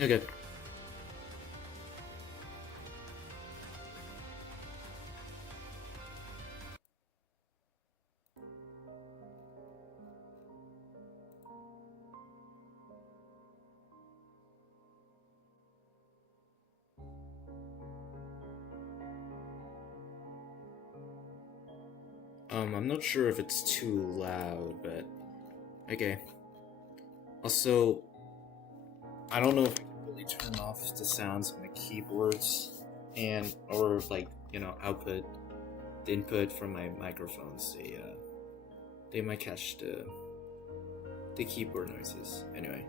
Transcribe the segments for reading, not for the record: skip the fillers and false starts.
Okay. I'm not sure if it's too loud, but okay. Also, I don't know if I can really turn off the sounds on the keyboards and or like output the input from my microphones. They might catch the keyboard noises. Anyway,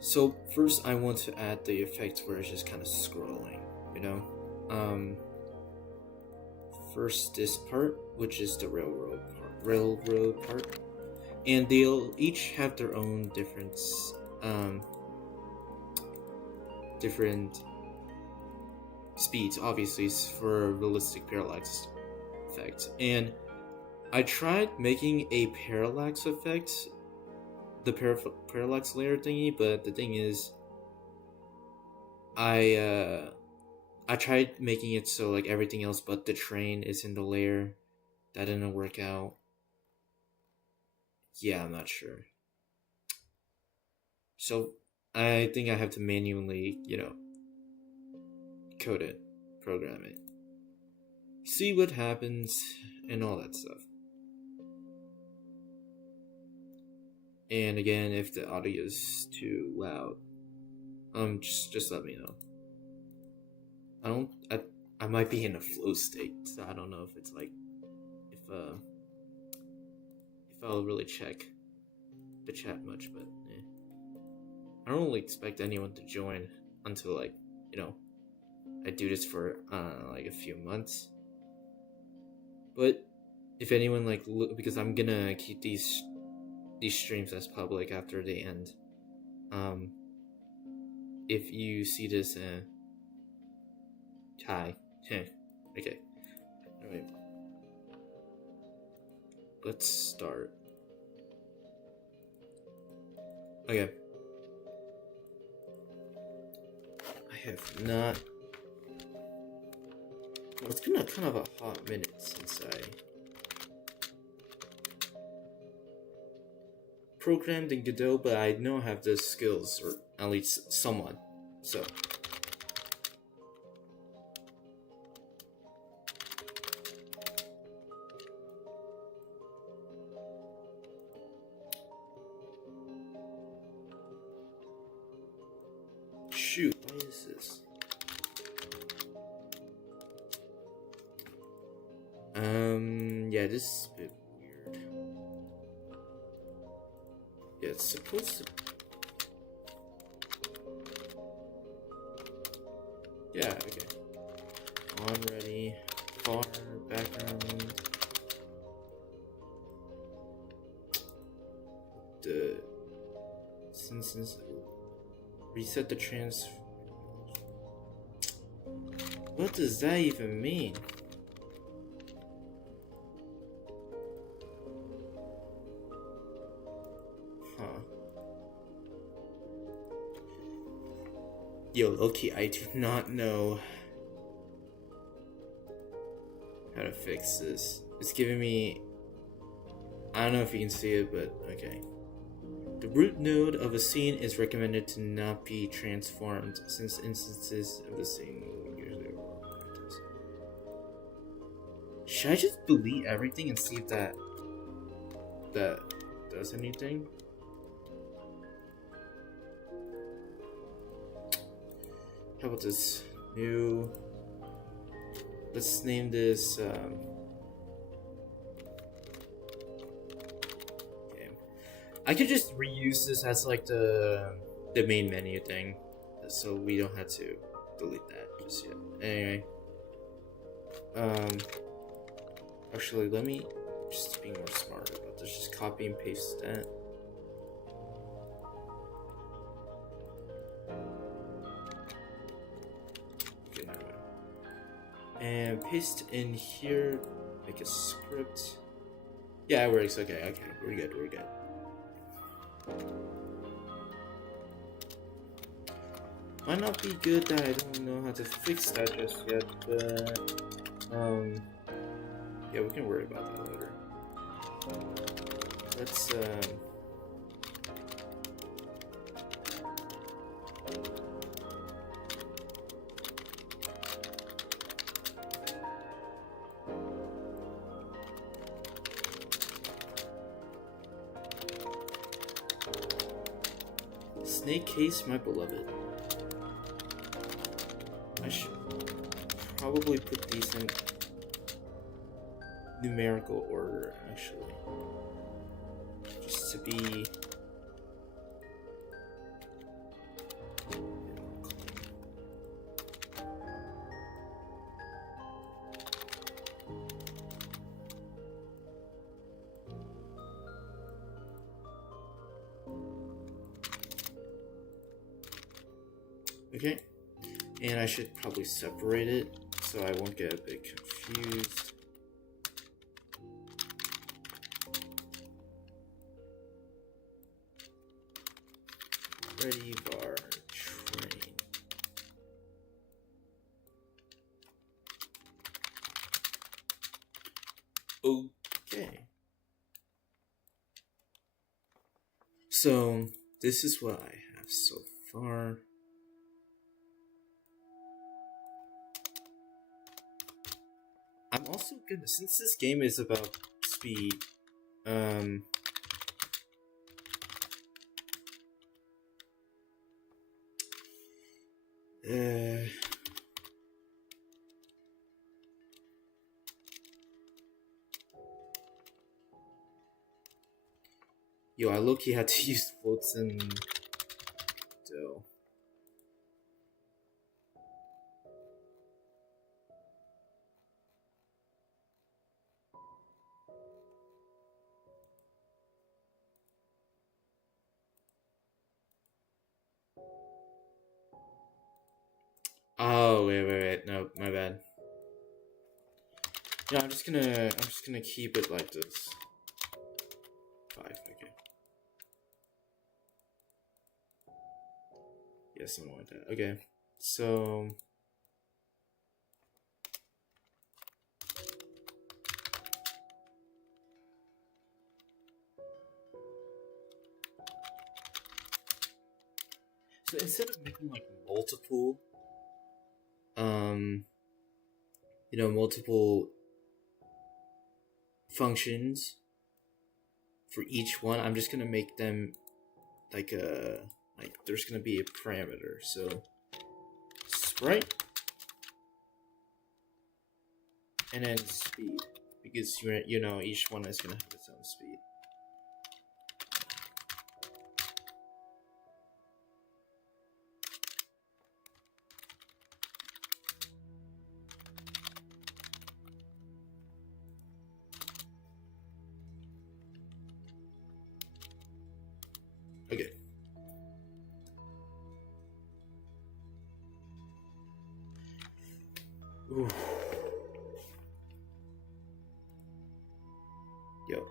so first I want to add the effect where it's just kind of scrolling. You know, first this part, which is the railroad part, and they'll each have their own um, different speeds, obviously, for realistic parallax effect. And I tried making a parallax effect, the parallax layer thingy, but the thing is, I tried making it so like everything else but the train is in the layer. That didn't work out. Yeah, I'm not sure. So I think I have to manually, code it, program it, see what happens, and all that stuff. And again, if the audio is too loud, just let me know. I might be in a flow state, so I don't know if it's like if I'll really check the chat much, but I don't really expect anyone to join until like I do this for like a few months. But if anyone because I'm gonna keep these streams as public after they end. If you see this, hi, okay. Alright, let's start. Okay. I have not. Well, it's been kind of a hot minute since I programmed in Godot, but I know I have the skills, or at least somewhat. So. Shoot, why is this? Yeah, this is a bit weird. Yeah, it's supposed to. Yeah, okay. On ready. Far background. The since reset the trans. What does that even mean? Yo, Loki, I do not know how to fix this. It's giving me. I don't know if you can see it, but okay. The root node of a scene is recommended to not be transformed since instances of the scene usually are. Should I just delete everything and see if that does anything? How about this new? Let's name this. I could just reuse this as like the main menu thing, so we don't have to delete that just yet. Anyway, actually, let me just be more smart about this. Just copy and paste that. Okay, and paste in here. Make a script. Yeah, it works. Okay, we're good. Might not be good that I don't know how to fix that just yet, but yeah, we can worry about that later. Let's Snake Case, my beloved. I should probably put these in numerical order, actually. Just to be... Okay, and I should probably separate it so I won't get a bit confused. Ready bar train. Okay. So this is what I have so far. I'm also gonna, since this game is about speed, yo, I low-key had to use floats and dough. Oh, wait, no, my bad. Yeah, I'm just gonna keep it like this. 5, okay. Yeah, something like that. Okay, so... So instead of making like multiple, you know, multiple functions for each one, I'm just gonna make them like there's gonna be a parameter. So sprite and then speed, because you know each one is gonna have its own speed. Okay. Ooh. Yo.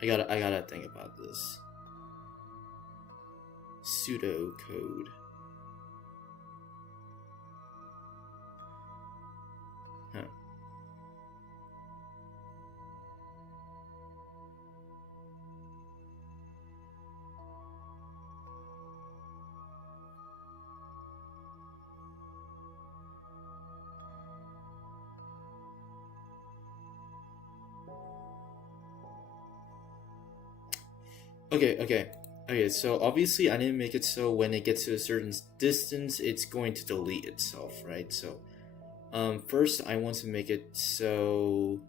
I gotta think about this. Pseudo code. Huh. Okay, so obviously I didn't make it so when it gets to a certain distance, it's going to delete itself, right? So, first I want to make it so,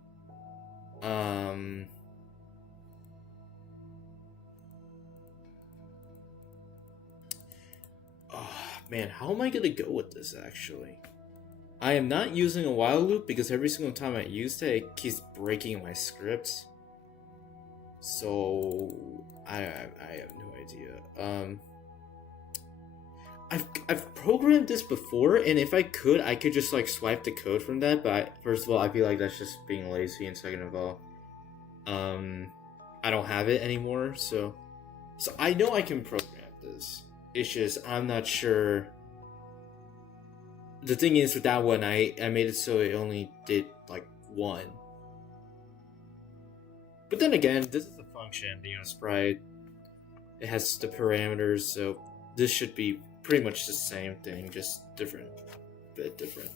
oh, man, how am I gonna go with this, actually? I am not using a while loop because every single time I use it, it keeps breaking my scripts. So I have no idea. I've programmed this before, and if I could just like swipe the code from that. But first of all, I feel like that's just being lazy, and second of all, I don't have it anymore. So I know I can program this. It's just I'm not sure. The thing is with that one, I made it so it only did like one. But then again, this is a function, sprite. It has the parameters, so this should be pretty much the same thing, just different, bit different.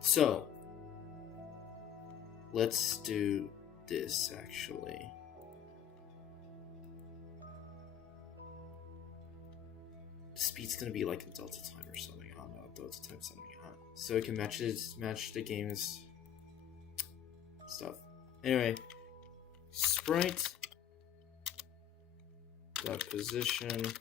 So let's do this actually. The speed's gonna be like in delta time or something. I don't know, delta time something. So it can match the game's stuff. Anyway, sprite dot position.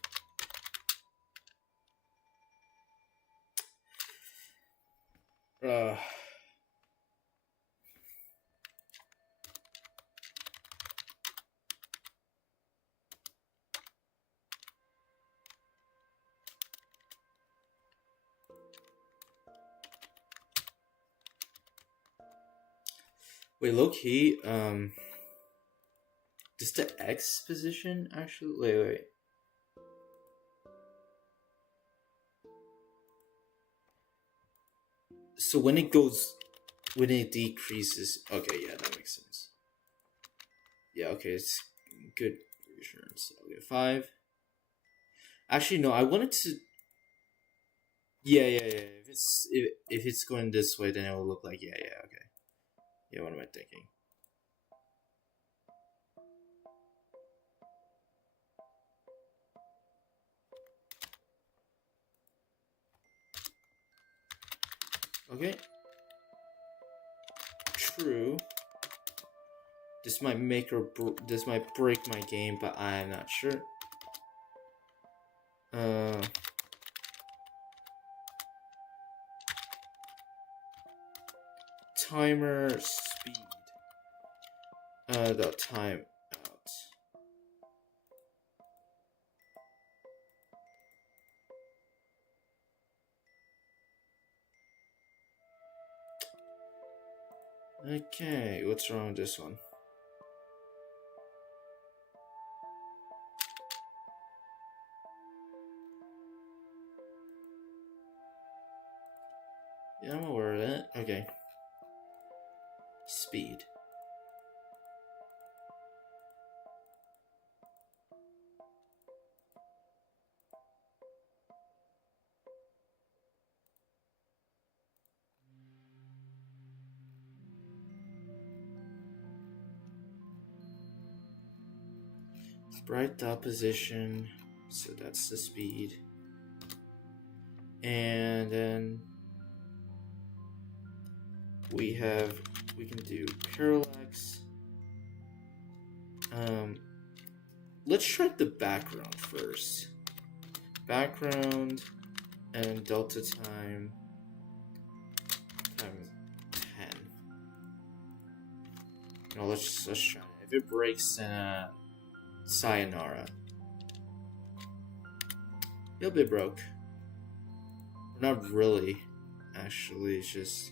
Wait, low key, does the X position actually wait. So when it decreases, okay, yeah, that makes sense. Yeah, okay, it's good reassurance. Okay, 5. Actually, no, I wanted to. Yeah. If it's going this way, then it will look like yeah. Okay. Yeah, what am I thinking? Okay. True. This might this might break my game, but I'm not sure. Timer speed. The time out. Okay, what's wrong with this one? Yeah, I'm aware of that. Okay. Speed. Sprite dot position. So that's the speed. And then we can do parallax. Let's try the background first. Background and delta time times 10. No, let's try it. If it breaks, then sayonara. It'll be broke. Not really, actually, it's just.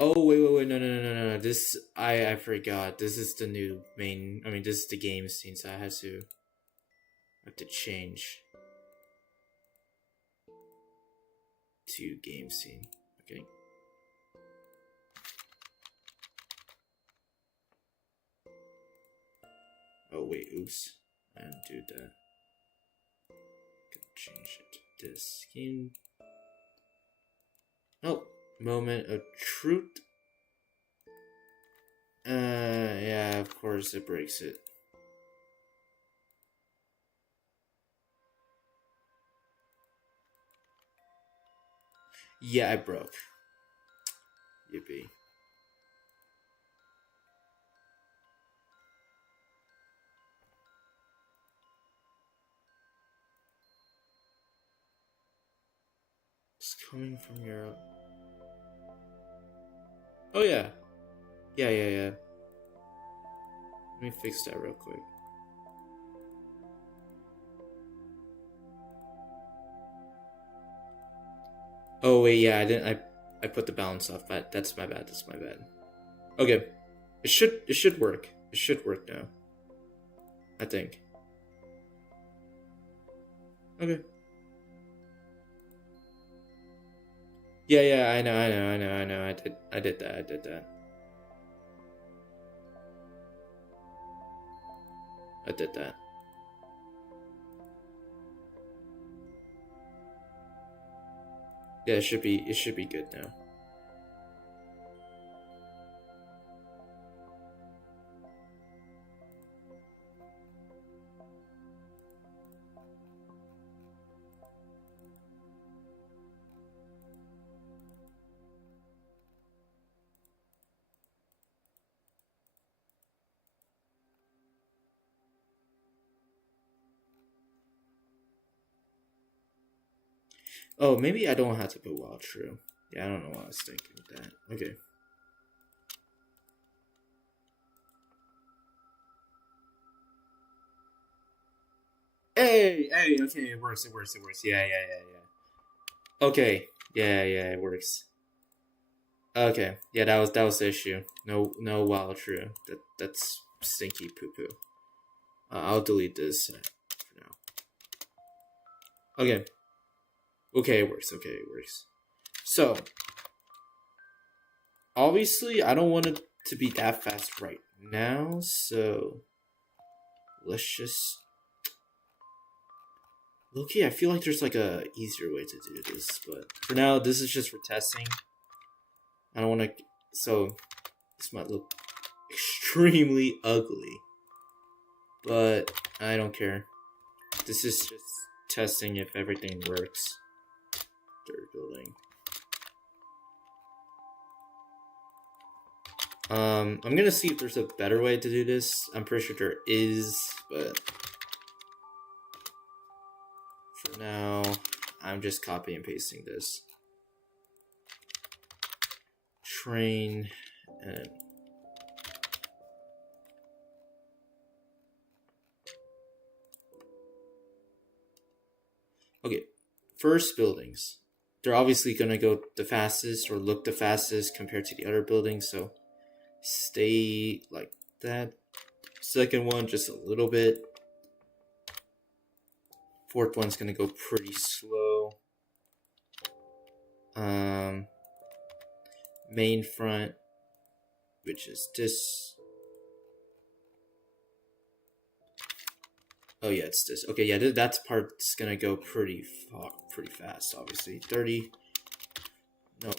Oh wait, no. This I forgot. This is the new main. I mean, this is the game scene, so I have to change to game scene. Okay. Oh wait, oops, I didn't do that. Gonna change it to this game. Oh, moment of truth. Yeah, of course it breaks it. Yeah, I broke. Yippee. It's coming from Europe. Oh yeah. Yeah. Let me fix that real quick. Oh wait, yeah, I didn't. I put the balance off. But that's my bad. That's my bad. Okay, it should work. It should work now. I think. Okay. Yeah. I know. I did that. Yeah, it should be good now. Oh, maybe I don't have to put while true. Yeah, I don't know what I was thinking with that. Okay. Hey, okay, it works. Yeah. Okay, yeah, it works. Okay, yeah, that was the issue. No while true. That's stinky poo poo. I'll delete this for now. Okay. Okay, it works. So, obviously, I don't want it to be that fast right now, so let's just... Okay, I feel like there's like a easier way to do this, but for now, this is just for testing. I don't want to... So, this might look extremely ugly, but I don't care. This is just testing if everything works. Third building. I'm gonna see if there's a better way to do this. I'm pretty sure there is, but for now, I'm just copy and pasting this. Train and okay, first buildings. They're obviously gonna go the fastest or look the fastest compared to the other buildings, so stay like that. Second one, just a little bit. Fourth one's gonna go pretty slow. Main front, which is this. Oh yeah, it's this. Okay, yeah, that part's gonna go pretty fast. Obviously, 30. No,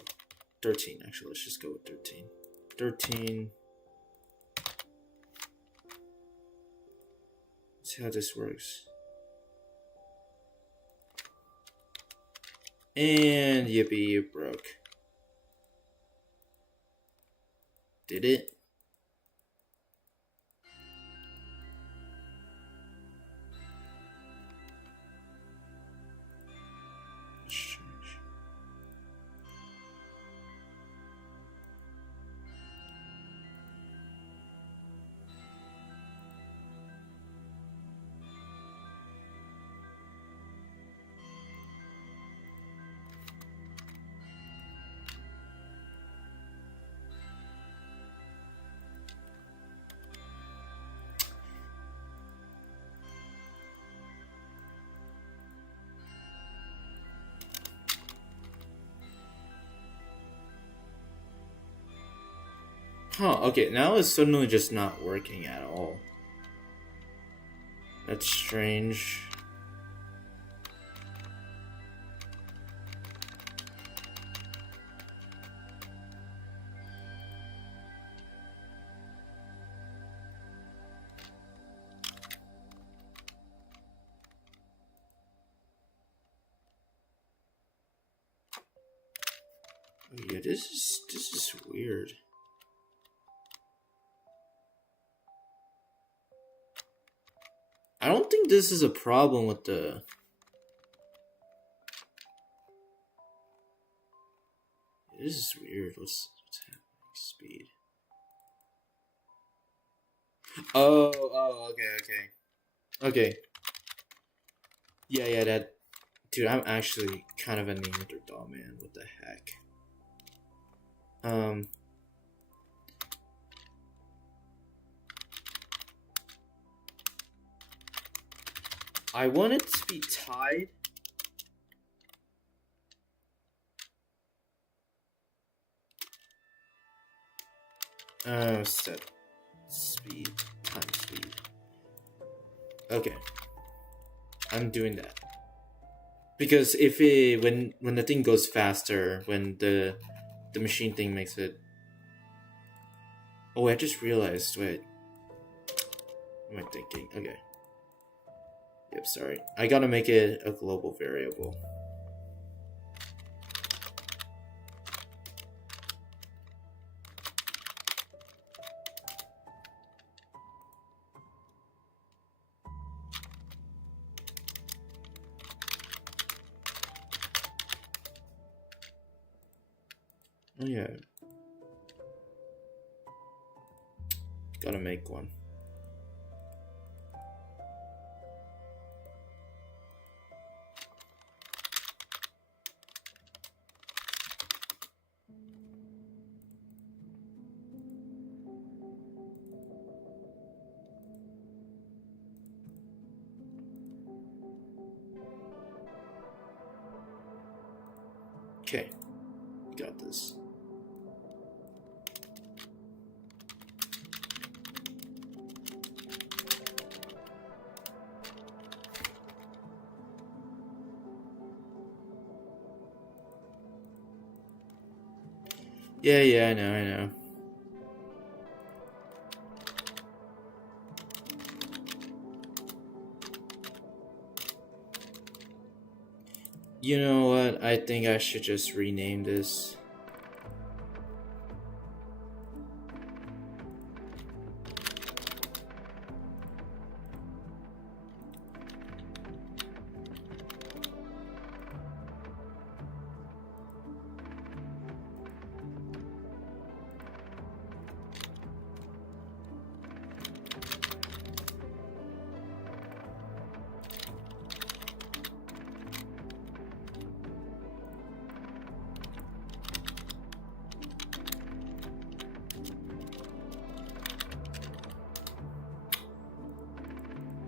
13. Actually, let's just go with 13. 13. Let's see how this works. And yippee, it broke. Did it? Huh, okay, now it's suddenly just not working at all. That's strange. Yeah, this is weird. I don't think this is a problem with the... This is weird. What's happening? speed. Oh, okay. Yeah, that. Dude, I'm actually kind of a Neanderthal, man. What the heck? I want it to be tied. Set speed, time speed. Okay, I'm doing that because if it when the thing goes faster, when the machine thing makes it. Oh, I just realized. Wait, what am I thinking? Okay. Yep, sorry. I gotta make it a global variable. Oh yeah. Gotta make one. Okay. Got this. Yeah, I know. You know what? I think I should just rename this.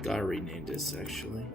Gotta rename this actually.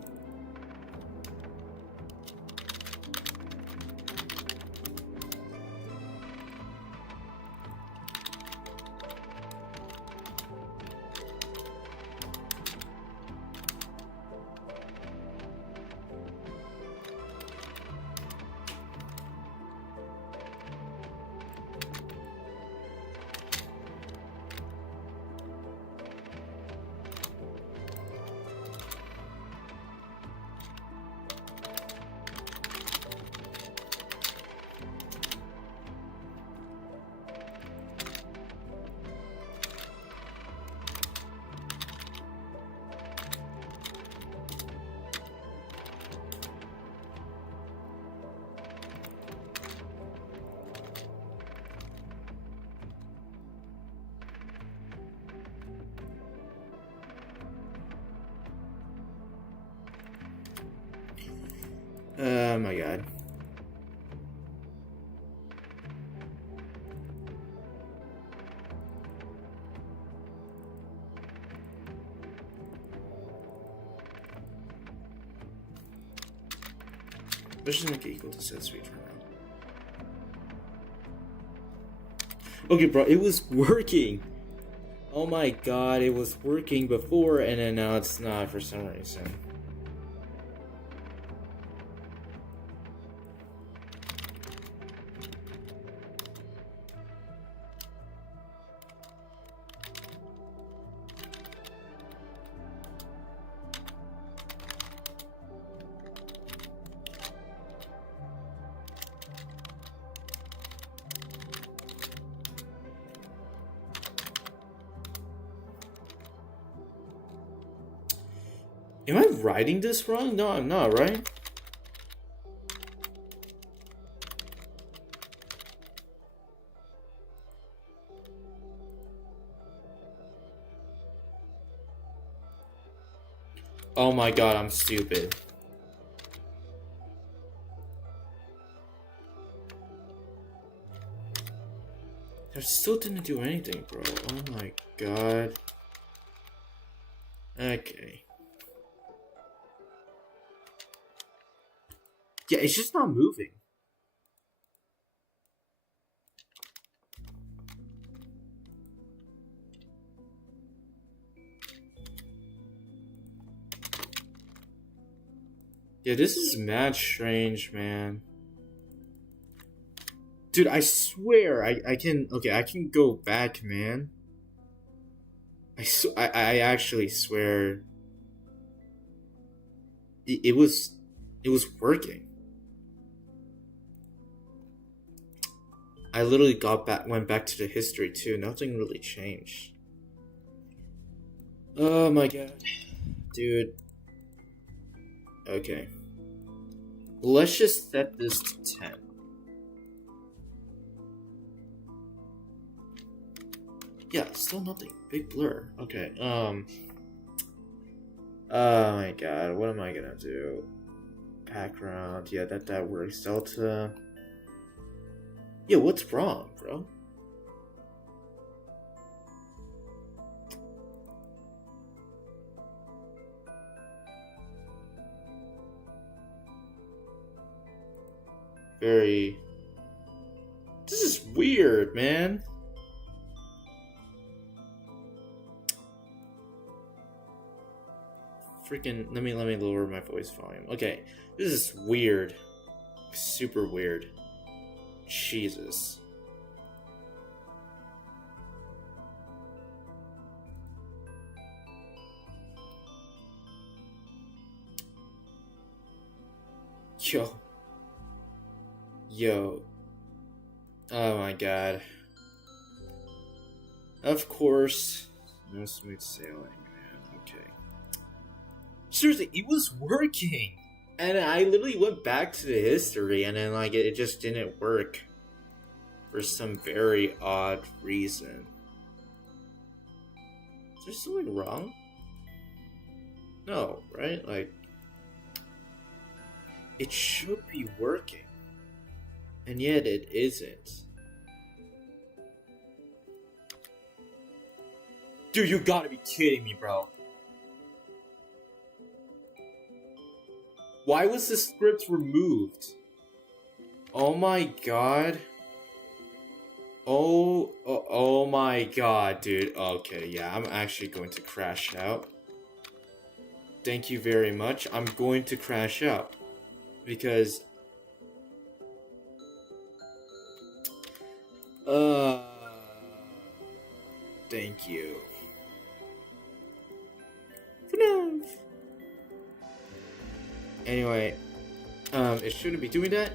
Oh my god. Let's just make it equal to set speed for now. Okay, bro, it was working. Oh my god, it was working before and then now it's not for some reason. Am I writing this wrong? No, I'm not, right? Oh my god, I'm stupid. That still didn't do anything, bro. Oh my god. Okay. Yeah, it's just not moving. Yeah, this is mad strange, man. Dude, I swear, I can, okay, I can go back, man. I actually swear it was working. I literally went back to the history too. Nothing really changed. Oh my god. Dude. Okay. Let's just set this to 10. Yeah, still nothing. Big blur. Okay, oh my god, what am I gonna do? Background, yeah, that works. Delta. Yeah, what's wrong, bro? Very... This is weird, man. Freaking, let me lower my voice volume. Okay, this is weird. Super weird. Jesus. Yo. Oh my god. Of course. No smooth sailing, man. Okay. Seriously, it was working! And I literally went back to the history and then like it just didn't work. For some very odd reason. Is there something wrong? No, right? Like... It should be working. And yet it isn't. Dude, you gotta be kidding me, bro. Why was the script removed? Oh my god. Oh my god, dude. Okay, yeah, I'm actually going to crash out. Thank you very much. I'm going to crash out. Because... Thank you. Anyway, it shouldn't be doing that.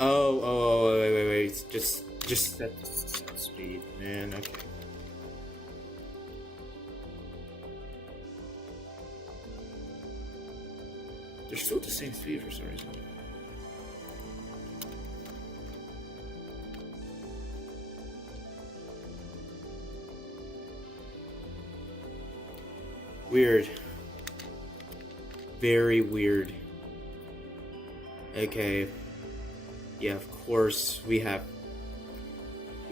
Oh, wait. Just set the speed, man. Okay. They're still at the same speed for some reason. Weird. Very weird. Okay. Yeah, of course, we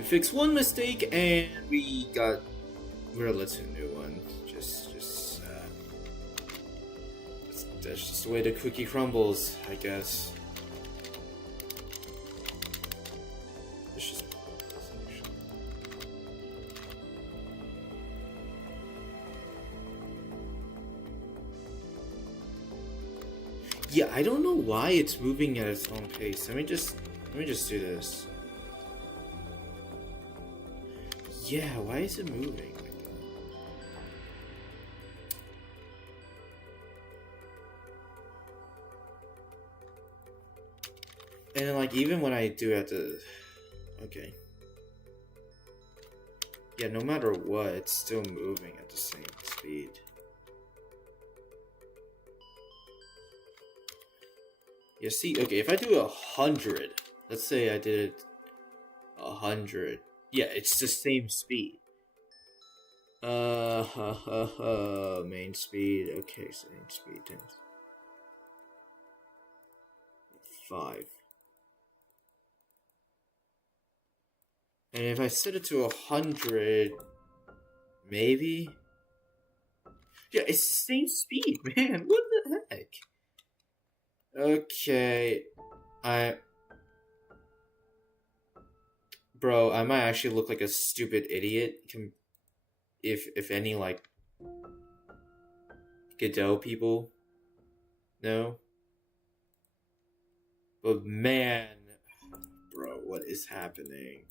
fixed one mistake and we're let's a new one. That's just the way the cookie crumbles, I guess. It's just... Yeah, I don't know why it's moving at its own pace. Let me just do this. Yeah, why is it moving? And then, like, even when I do have to... Okay. Yeah, no matter what, it's still moving at the same speed. You see, okay, if I do 100, let's say I did 100. Yeah, it's the same speed. Main speed. Okay, so main speed 10. 5. And if I set it to 100, maybe? Yeah, it's the same speed, man. What the heck? Okay. Bro, I might actually look like a stupid idiot. If any, like, Godot people know. But man, bro, what is happening?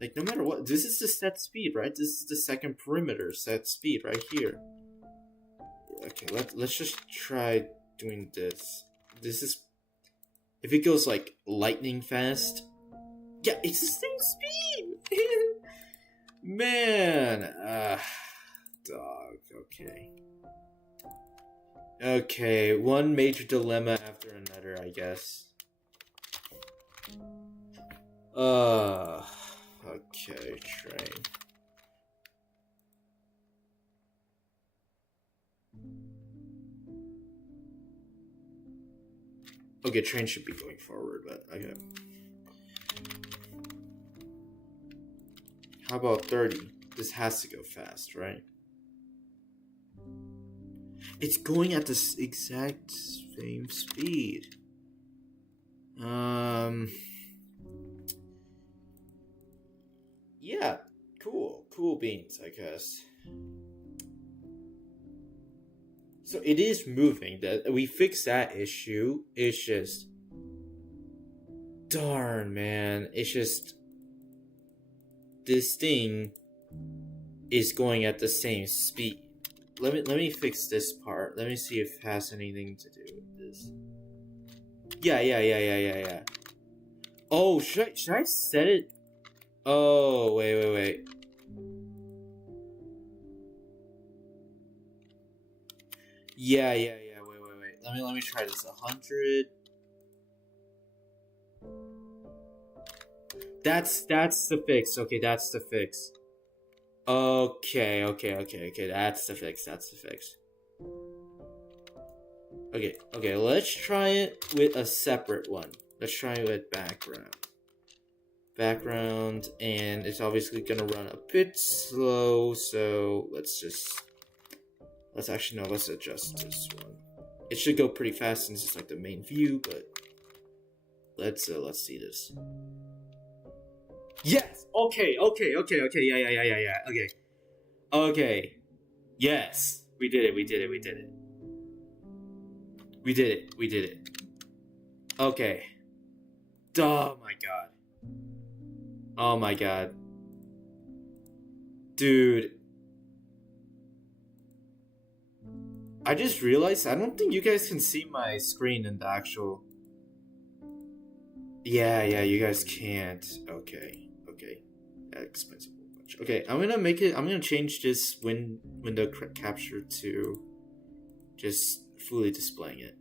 Like, no matter what, this is the set speed, right? This is the second perimeter set speed right here. Okay, let's just try doing this. This is... If it goes, like, lightning fast... Yeah, it's the same speed! Man! Dog, okay. Okay, one major dilemma after another, I guess. Okay, train. Okay, train should be going forward, but okay. How about 30? This has to go fast, right? It's going at the exact same speed. Yeah, cool beans, I guess. So it is moving. That we fixed that issue. It's just, darn, man. It's just, this thing is going at the same speed. Let me fix this part. Let me see if it has anything to do with this. Yeah. Oh, should I set it? Oh, wait. Yeah. Wait. Let me try this. 100. That's the fix. Okay, that's the fix. Okay. That's the fix. Okay. Let's try it with a separate one. Let's try it with background, and it's obviously gonna run a bit slow, so let's adjust this one. It should go pretty fast since it's like the main view, but let's see this. Yes. Okay. Yeah. Okay. Yes. We did it. Okay. Oh my god. Dude. I just realized I don't think you guys can see my screen in the actual... Yeah, you guys can't. Okay. That explains a whole bunch. Okay, I'm gonna change this window capture to just fully displaying it.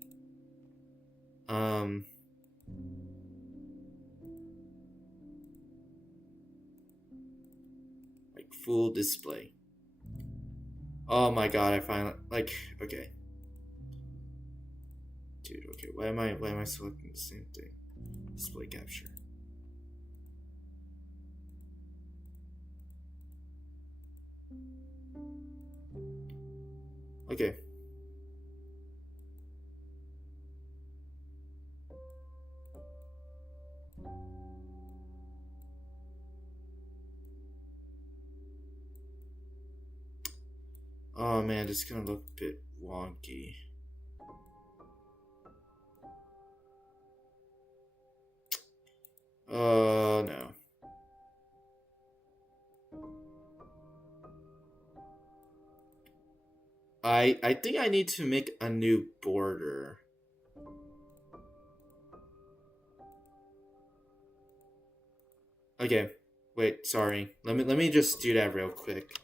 Like full display. Oh my god, I finally, like, okay. Dude, okay, why am I selecting the same thing? Display capture. Okay. Oh man, this is gonna look a bit wonky. No. I think I need to make a new border. Okay. Wait, sorry. Let me just do that real quick.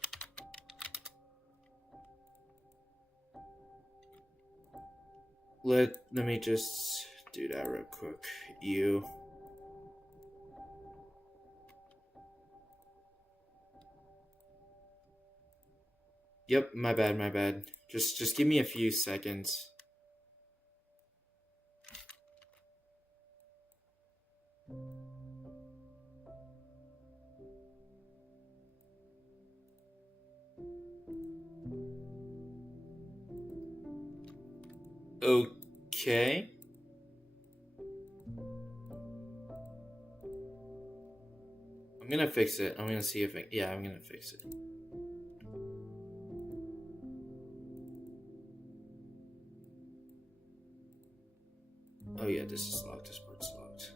Let me just do that real quick. Yep, my bad, my bad. Just give me a few seconds. Okay. I'm gonna fix it. I'm gonna see if yeah, I'm gonna fix it. Oh yeah, this is locked. This part's locked.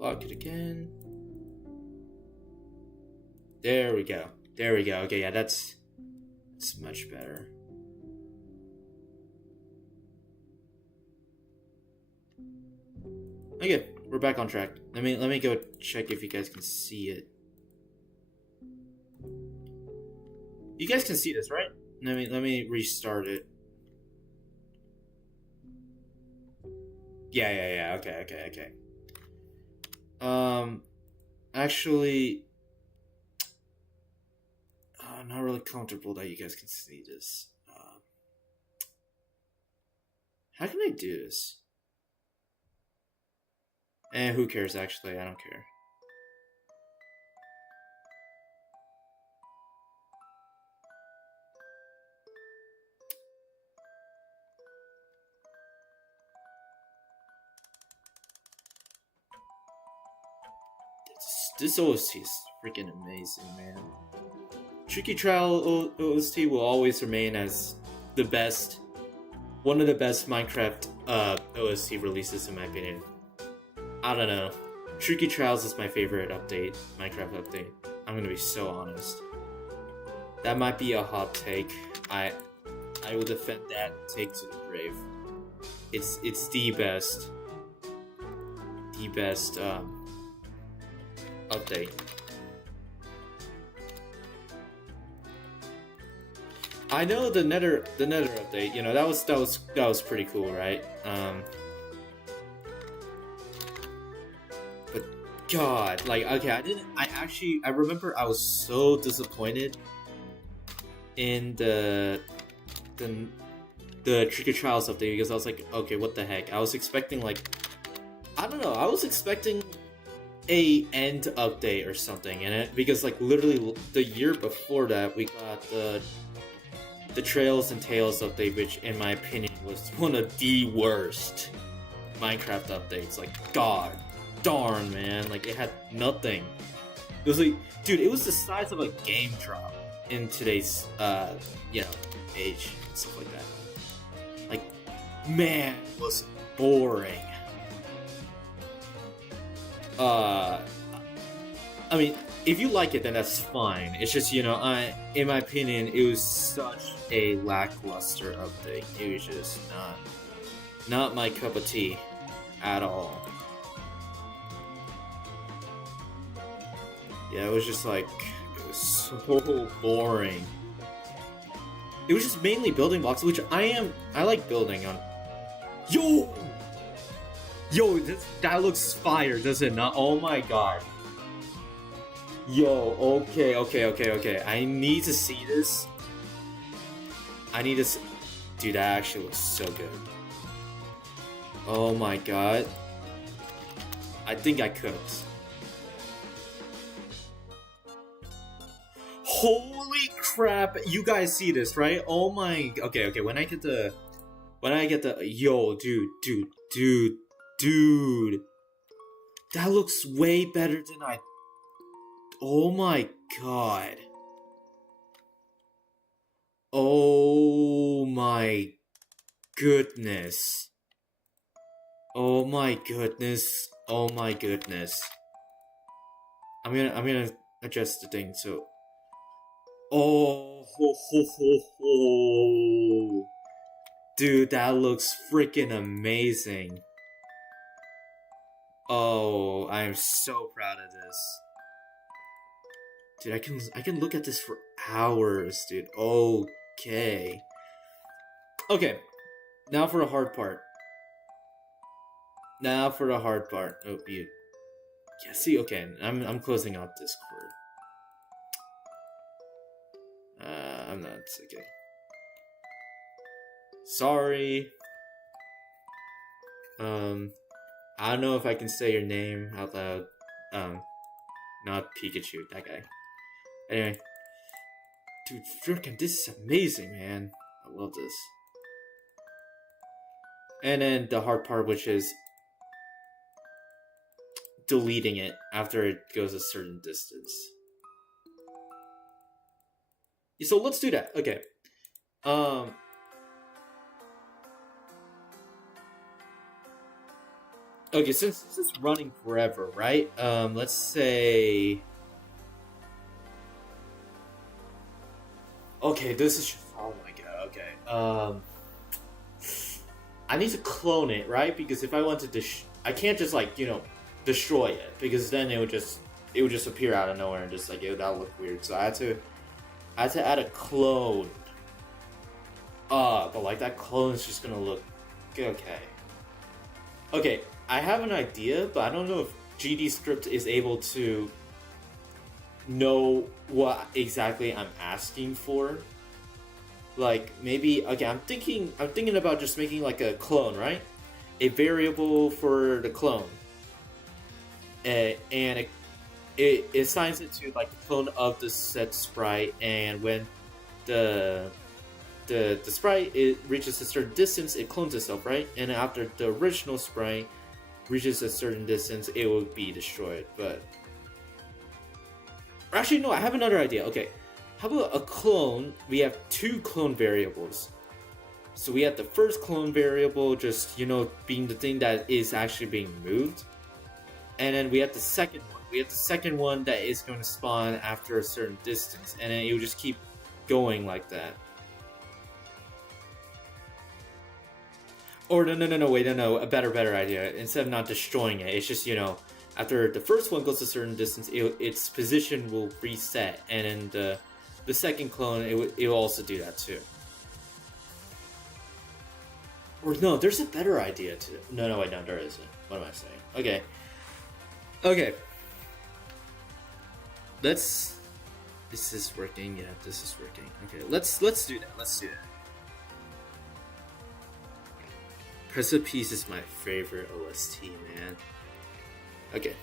Lock it again. There we go. There we go. Okay, yeah, that's much better. Okay, we're back on track. Let me go check if you guys can see it. You guys can see this, right? Let me restart it. Yeah. Okay. Actually, I'm not really comfortable that you guys can see this. How can I do this? Who cares, actually? I don't care. This OST is freaking amazing, man. Tricky Trial OST will always remain as the best, one of the best Minecraft OST releases in my opinion. I don't know. Tricky Trials is my favorite update, Minecraft update. I'm gonna be so honest. That might be a hot take. I will defend that take to the grave. It's the best update. I know the Nether update. You know that was pretty cool, right? But God, like, okay, I remember I was so disappointed in the Tricky Trials update because I was like, okay, what the heck? I was expecting, like, I don't know, I was expecting a end update or something in it because, like, literally the year before that we got the Trails and Tales update, which in my opinion was one of the worst Minecraft updates. Like, god darn, man, like, it had nothing. It was like, dude, it was the size of a game drop in today's you know, age and stuff like that. Like, man, it was boring. I mean, if you like it, then that's fine. It's just, you know, in my opinion, it was such a lackluster update. It was just not my cup of tea at all. Yeah, it was just like, it was so boring. It was just mainly building blocks, which I like building on. Yo, that looks fire, does it not? Oh my god. Yo, okay. I need to see this. Dude, that actually looks so good. Oh my god. I think I cooked. Holy crap! You guys see this, right? Oh my. Okay. When I get the, yo, dude, that looks way better than I. Oh my god. Oh my goodness. Oh my goodness. I'm gonna adjust the thing so. Oh ho. Dude, that looks freaking amazing. Oh, I am so proud of this. Dude, I can look at this for hours, dude. Okay. Okay. Now for the hard part. Oh, you. Yeah, see, okay. I'm closing out Discord. I'm not. Okay. Sorry. I don't know if I can say your name out loud. Not Pikachu, that guy. Anyway. Dude, frickin' this is amazing, man. I love this. And then the hard part, which is deleting it after it goes a certain distance. So let's do that. Okay. Okay, since this is running forever, right? Let's say. Okay, this is just. Oh my god. Okay. I need to clone it, right? Because if I want to, I can't just destroy it, because then it would just appear out of nowhere and just that would look weird. So I had to add a clone. But that clone is just gonna look okay. Okay, I have an idea, but I don't know if GD Script is able to know what exactly I'm asking for. Like maybe I'm thinking about just making a clone, right? A variable for the clone, and it assigns it to the clone of the set sprite, and when the sprite reaches a certain distance, it clones itself, right? And after the original sprite reaches a certain distance, it will be destroyed. But actually, no, I have another idea. Okay. How about a clone? We have two clone variables. So we have the first clone variable just, being the thing that is actually being moved. And then we have the second one. We have the second one that is going to spawn after a certain distance. And then it will just keep going like that. Or no, a better idea. Instead of not destroying it, it's just, after the first one goes a certain distance, its position will reset. And then the second clone, it will also do that too. Or no, there's a better idea too. No, wait, no, there isn't. What am I saying? Okay. This is working. Yeah, this is working. Okay, let's do that. Precipice is my favorite OST, man. Okay.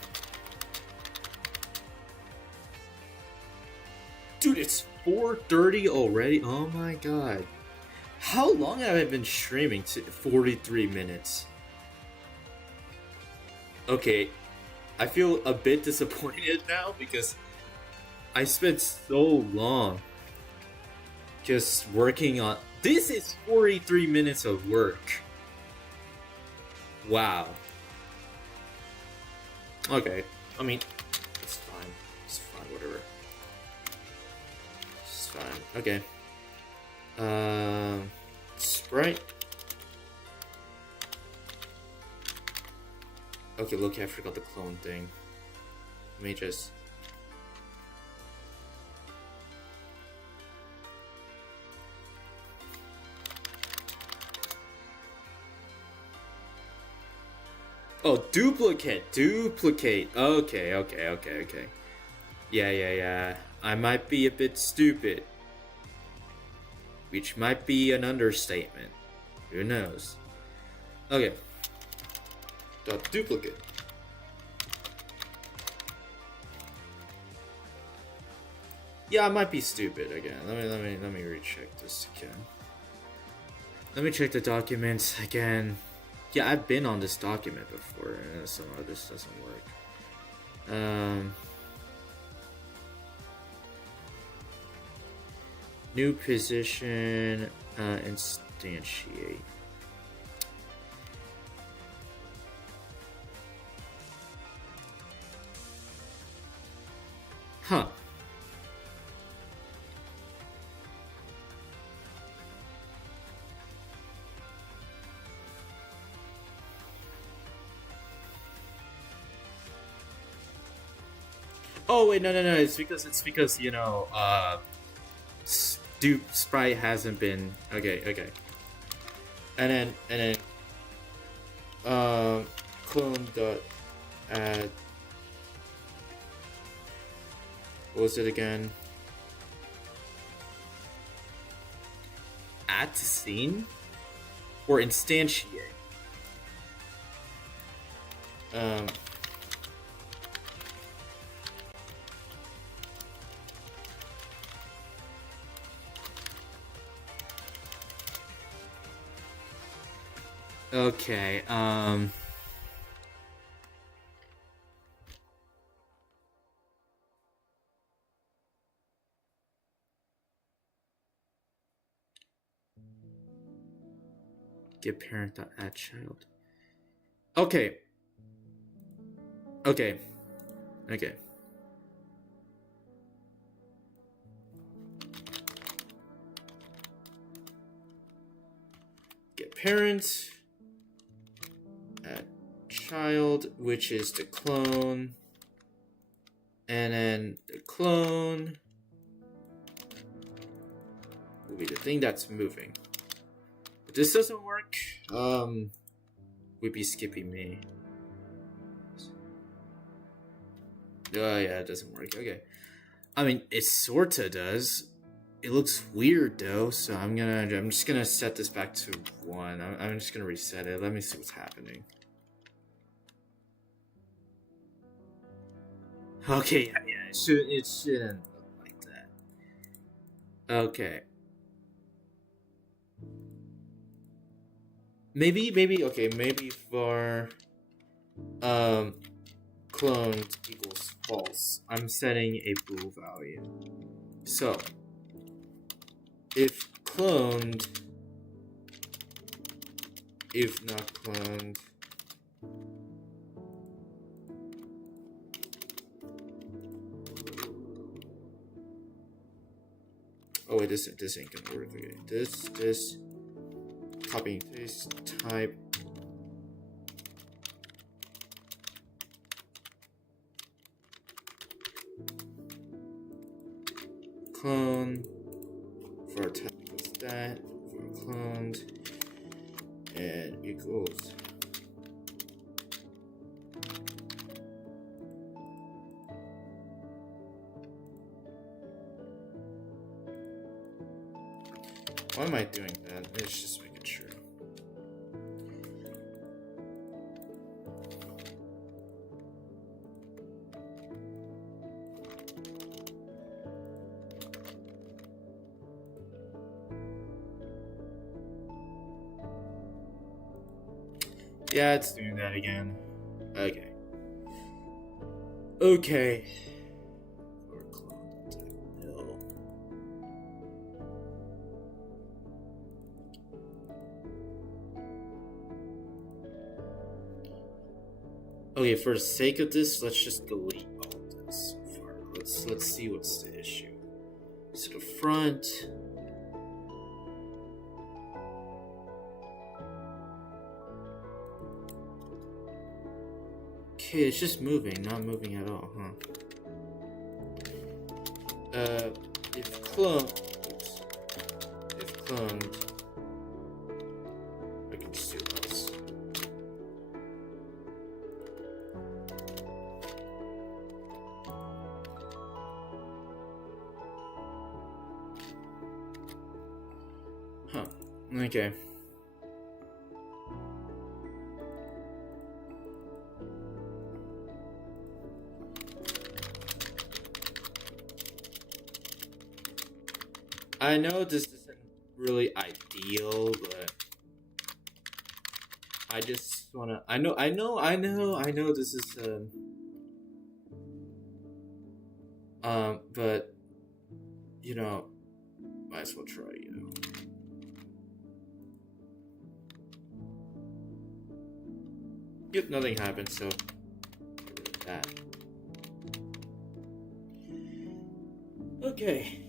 Dude, it's 4:30 already? Oh my god. How long have I been streaming? 43 minutes. Okay, I feel a bit disappointed now because I spent so long just working on... This is 43 minutes of work. Wow. Okay, I mean, it's fine, whatever. It's fine, okay. Sprite. Okay, look, I forgot the clone thing. Let me just... Oh, duplicate. Okay. Yeah. I might be a bit stupid. Which might be an understatement. Who knows? Okay. Duplicate. Yeah, I might be stupid again. Let me recheck this again. Let me check the documents again. Yeah, I've been on this document before, and somehow this doesn't work. New position, instantiate. Huh. Oh wait, no. It's because Sprite hasn't been okay. And then clone dot add, what was it again? Add to scene or instantiate. Okay. Get parent dot add child. Okay. Get parent add child, which is the clone, and then the clone will be the thing that's moving. If this doesn't work, we'd be skipping me. Oh yeah, it doesn't work. Okay. I mean, it sorta does. It looks weird though, so I'm just gonna set this back to 1. I'm just gonna reset it. Let me see what's happening. Okay, yeah, it shouldn't look like that. Okay. Maybe for cloned equals false, I'm setting a bool value. So if cloned, if not cloned, oh wait, this ain't gonna work. Okay, this copy and paste type. Clone for our type equals that, for cloned, and equals. Why am I doing that? Let's just make it sure. Yeah, it's doing that again. Okay. Okay. Or clone type nil. Okay, for the sake of this, let's just delete all of this so far. Let's see what's the issue. So the front. Okay, it's just moving, not moving at all, huh? If cloned, I can just do this. Huh, okay. I know this isn't really ideal, but I just wanna. I know. This is but might as well try. Yep, nothing happened. So get rid of that. Okay.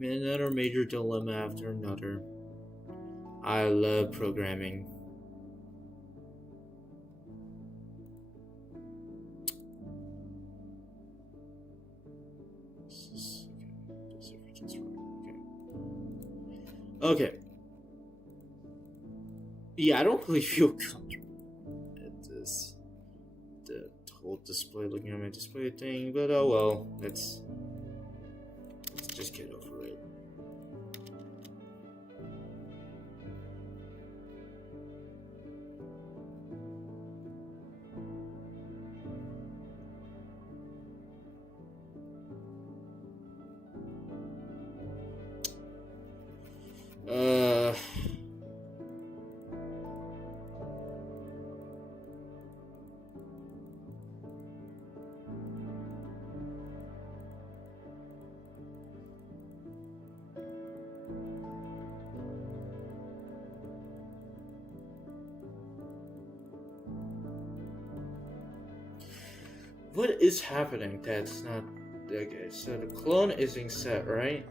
Another major dilemma after another. I love programming. That's right. Okay. Okay. Yeah, I don't really feel comfortable at this. The whole display, looking at my display thing, but oh well. Let's just get over it. What is happening? That's not okay. So the clone is being set, right?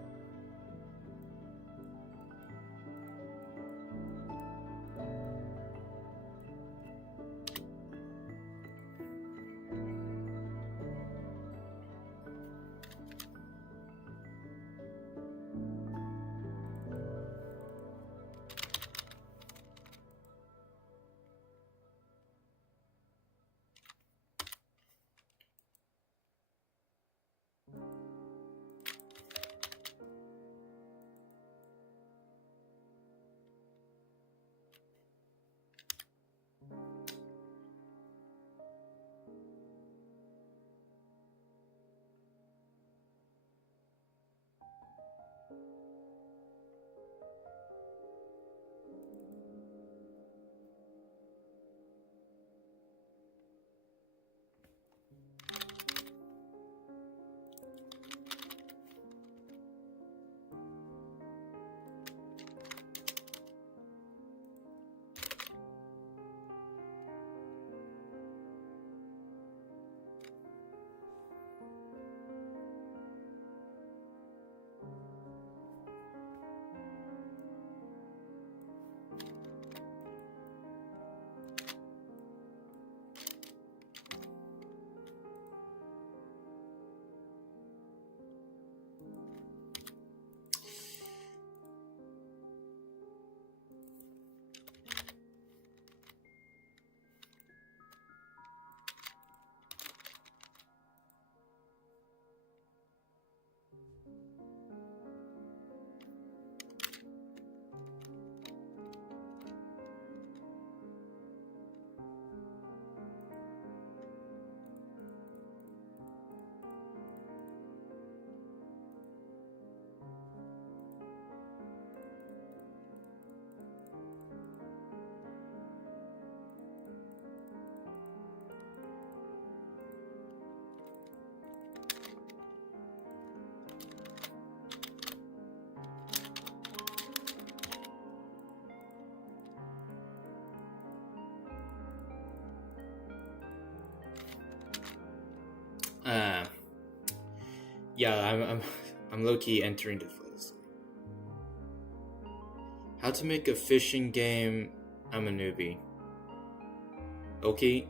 Yeah, I'm low-key entering the place. How to make a fishing game? I'm a newbie. Okay,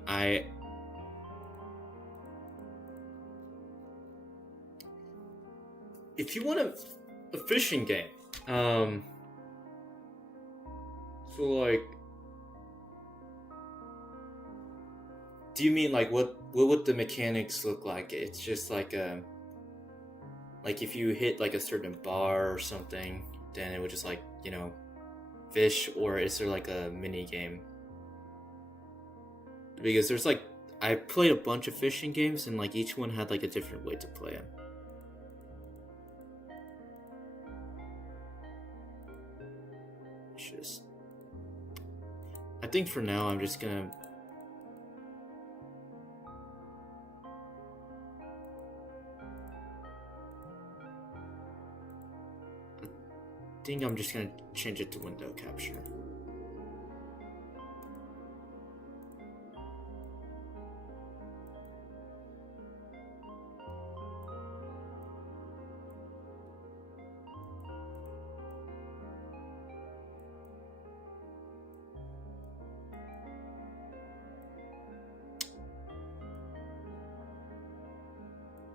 if you want a fishing game, so like, do you mean like what would the mechanics look like? It's just like like if you hit like a certain bar or something, then it would just like, you know, fish, or is there like a mini game? Because there's like, I played a bunch of fishing games and like each one had like a different way to play it. Just, I think for now I'm just gonna change it to window capture.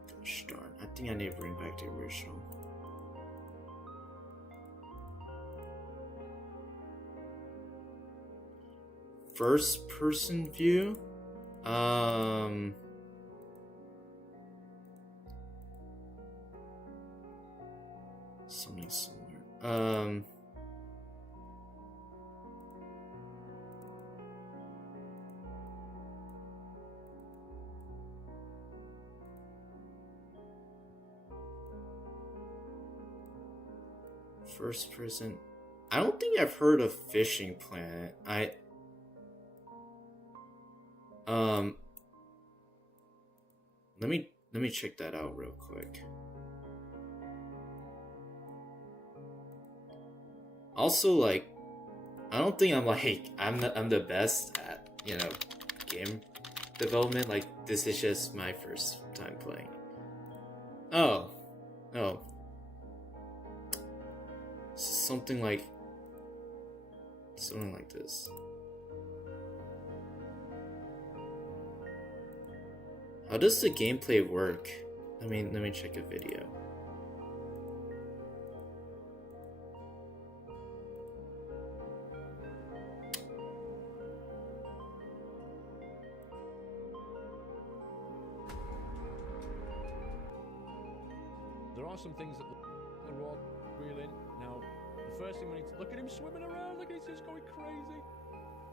Gosh darn, I think I need to bring back the original. first person view. Something similar. First person. I don't think I've heard of Fishing Planet. Let me check that out real quick. Also, like, I don't think I'm the best at, you know, game development. Like, this is just my first time playing. Oh. Something like this. How does the gameplay work? Let me check a video. There are some things that the rod reel in. Now, the first thing we need to look at him swimming around. Look, he's just going crazy.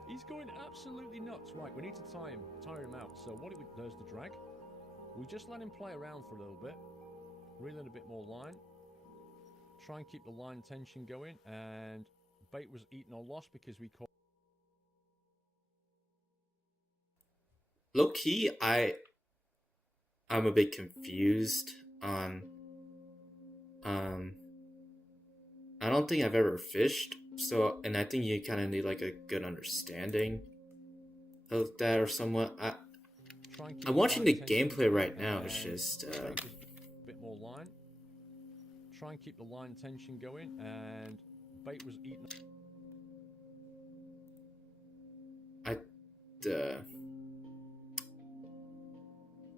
He's going absolutely nuts. Right, we need to tire him out. So there's the drag. We just let him play around for a little bit. Reel in a bit more line. Try and keep the line tension going. And bait was eaten or lost because we caught. Low key, I'm a bit confused on. I don't think I've ever fished, and I think you kind of need like a good understanding of that or somewhat. I'm watching the gameplay right now. It's just a bit more line. Try and keep the line tension going, and bait was eaten.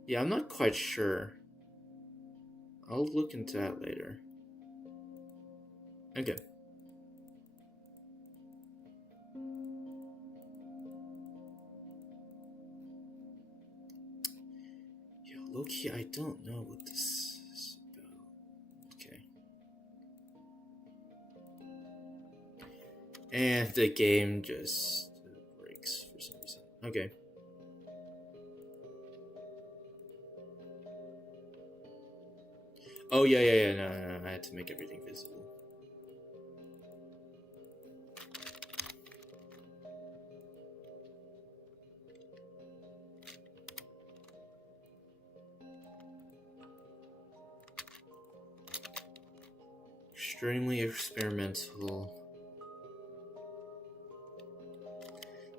Yeah, I'm not quite sure. I'll look into that later. Okay. Yo, low-key, I don't know what this is about. Okay. And the game just breaks for some reason. Okay. Oh, yeah, no, I had to make everything visible. Extremely experimental.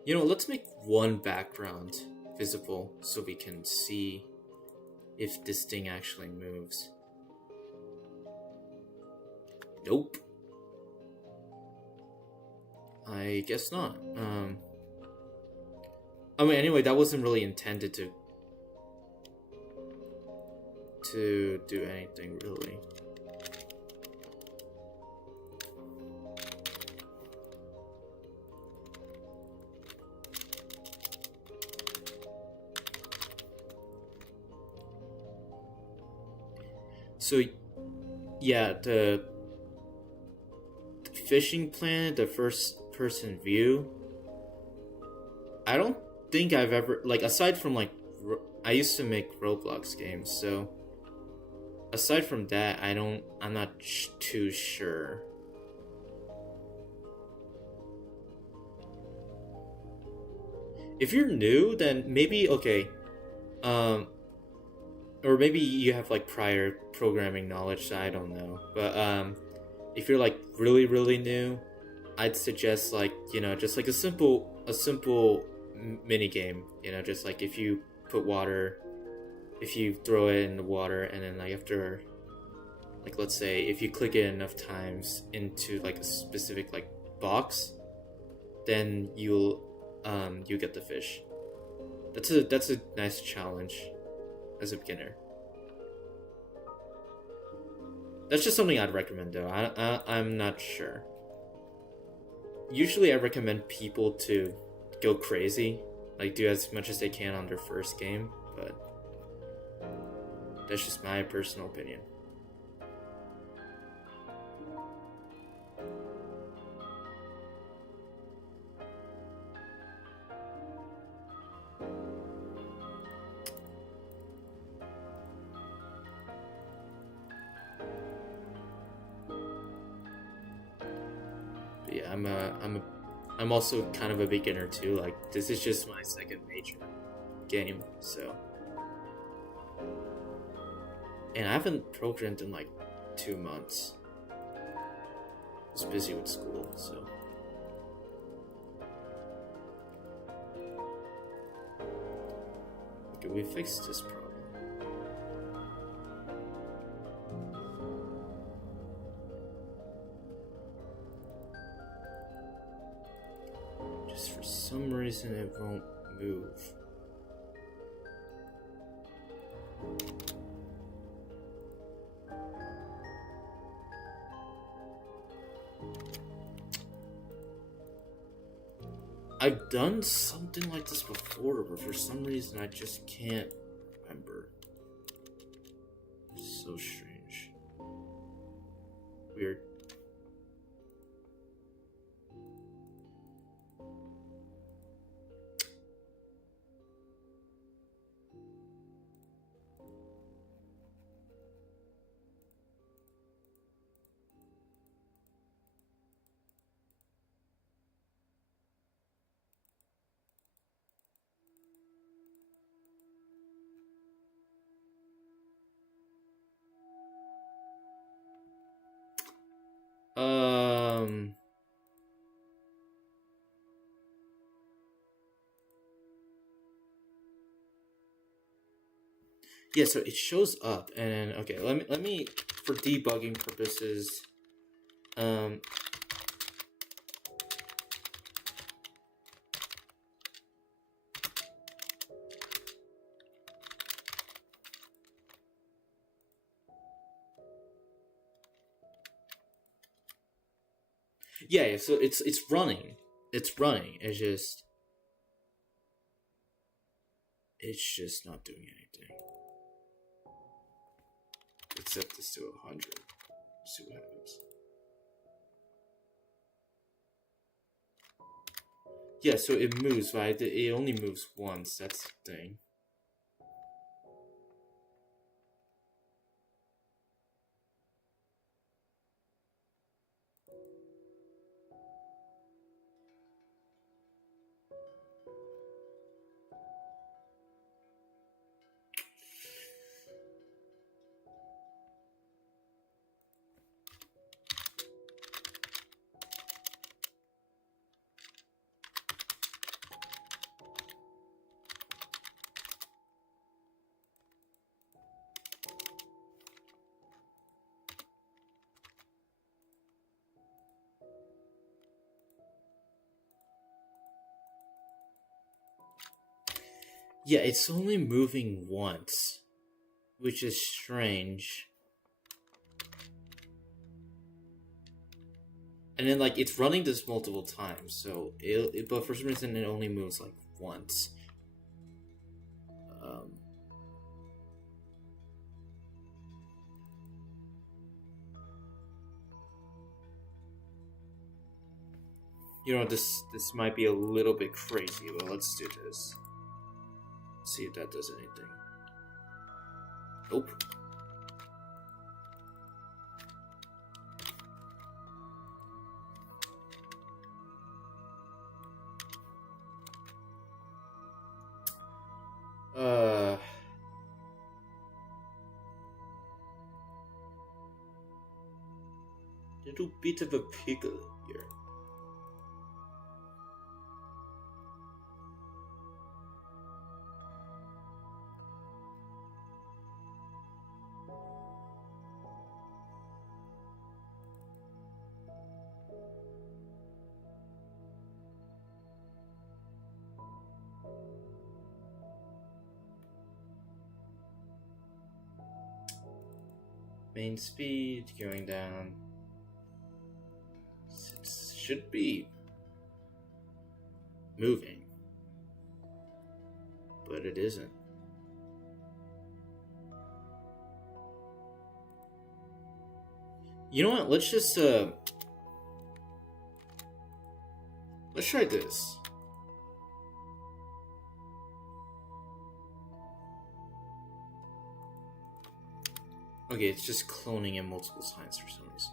You know, let's make one background visible so we can see if this thing actually moves. Nope. I guess not. I mean, anyway, that wasn't really intended to do anything, really. So, yeah, the Fishing Planet, the first person view, I don't think I've ever, like, aside from like I used to make Roblox games, so aside from that, I'm not too sure. If you're new, then maybe okay, or maybe you have like prior programming knowledge, so I don't know, but if you're like really new, I'd suggest, like, you know, just like a simple mini game, you know, just like if you throw it in the water, and then like after, like, let's say if you click it enough times into like a specific like box, then you'll get the fish. That's a nice challenge as a beginner. That's just something I'd recommend, though. I'm not sure. Usually I recommend people to go crazy, like do as much as they can on their first game, but that's just my personal opinion. But yeah, I'm also kind of a beginner too. Like this is just my second major game, so. And I haven't programmed in like 2 months. I was busy with school, so. Okay, we fixed this problem. Just for some reason it won't move. I've done something like this before, but for some reason I just can't remember. It's so strange. Weird. Yeah, so it shows up, and okay, let me for debugging purposes, yeah, so it's running, it's just not doing anything. Let's set this to 100. See what happens. Yeah, so it moves, right? It only moves once. That's the thing. Yeah, it's only moving once, which is strange. And then, like, it's running this multiple times, so but for some reason it only moves, like, once. You know, this might be a little bit crazy, but let's do this. See if that does anything. Nope. Little bit of a pickle here. Main speed going down. It should be moving. but it isn't. You know what? Let's just let's try this. Okay, it's just cloning in multiple times for some reason.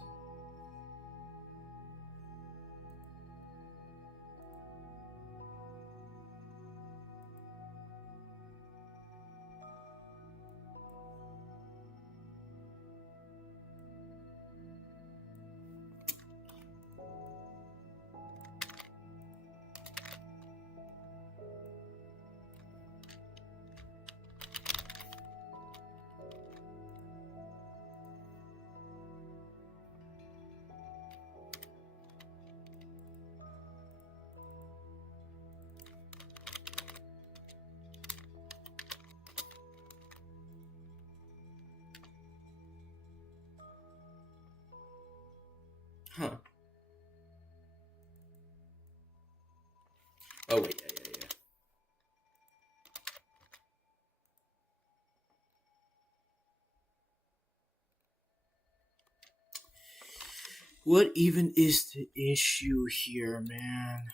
Huh. Oh wait, yeah. What even is the issue here, man?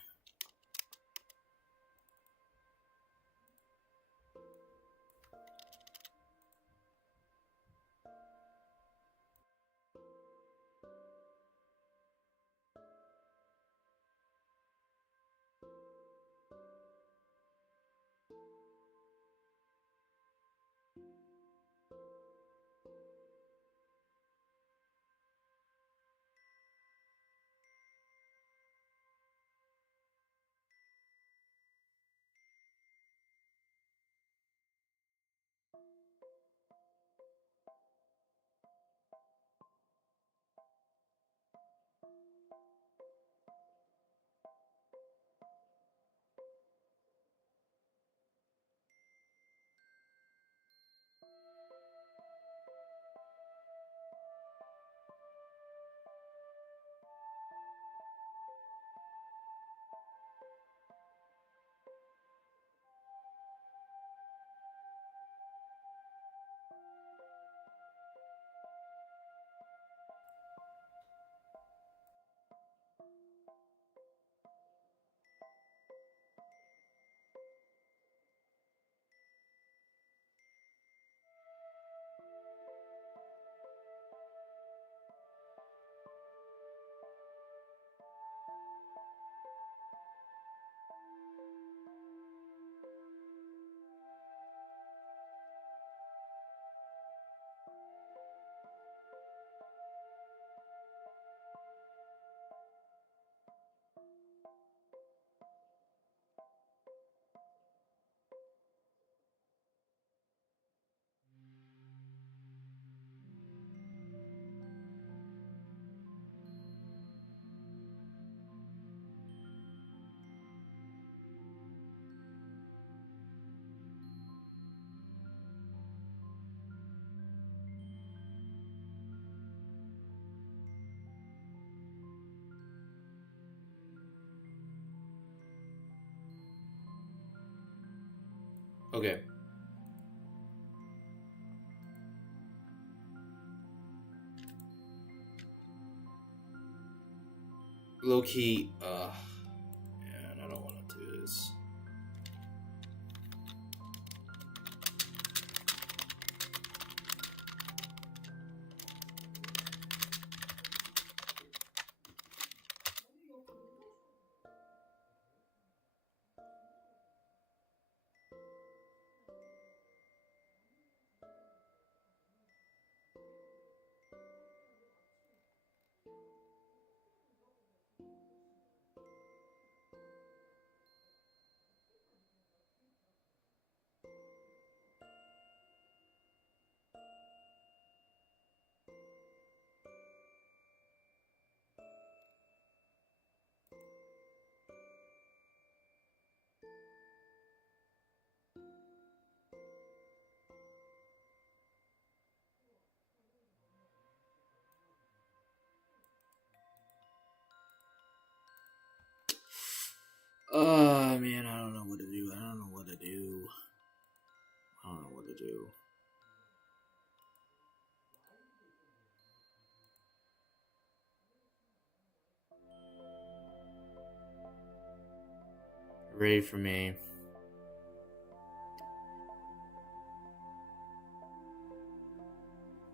Okay. Low key, man, I don't want to do this. ready for me.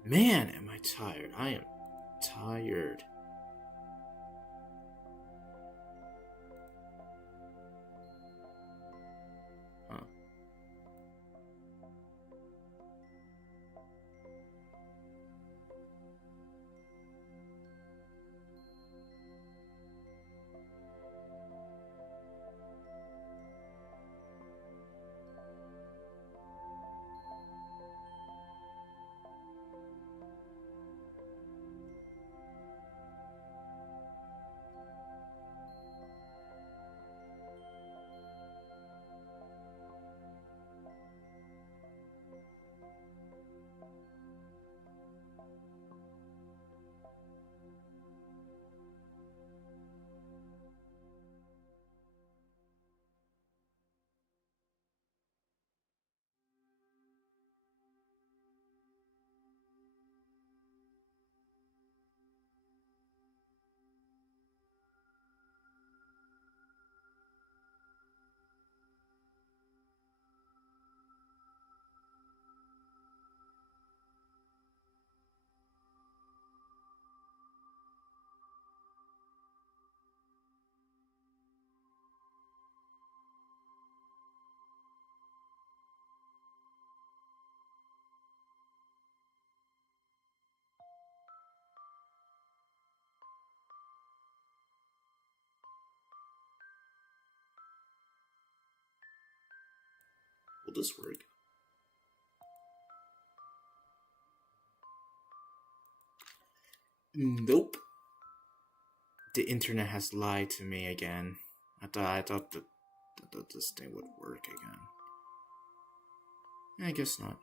Man, am I tired. I am tired. Huh. Will this work? Nope. The internet has lied to me again. I thought that this thing would work again. I guess not.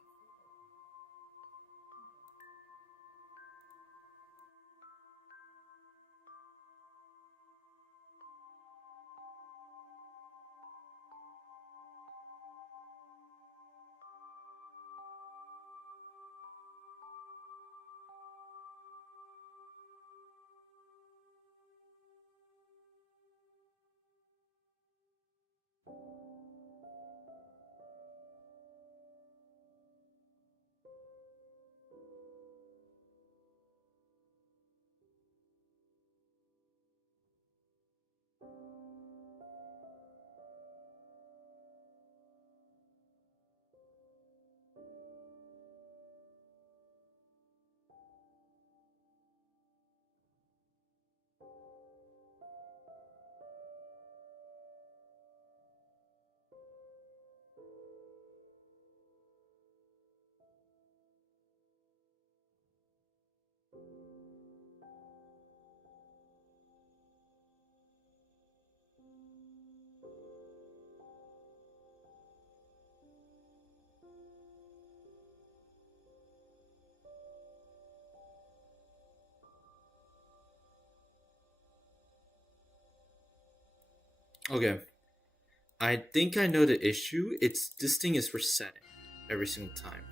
Okay. I think I know the issue. It's this thing is resetting every single time.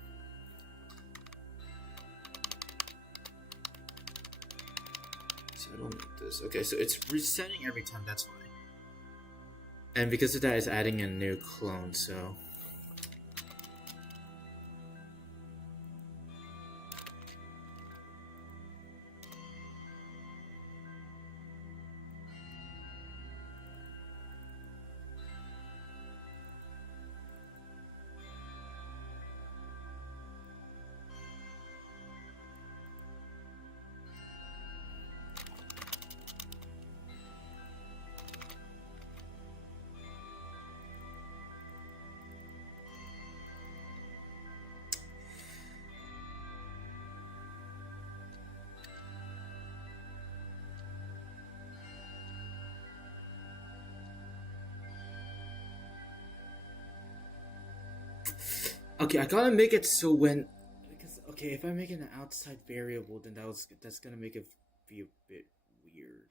So I don't need this. Okay, so it's resetting every time, that's why. And because of that, it's adding a new clone, so... Okay, I gotta make it so when... Because, okay, if I make it an outside variable, then that's gonna make it be a bit weird.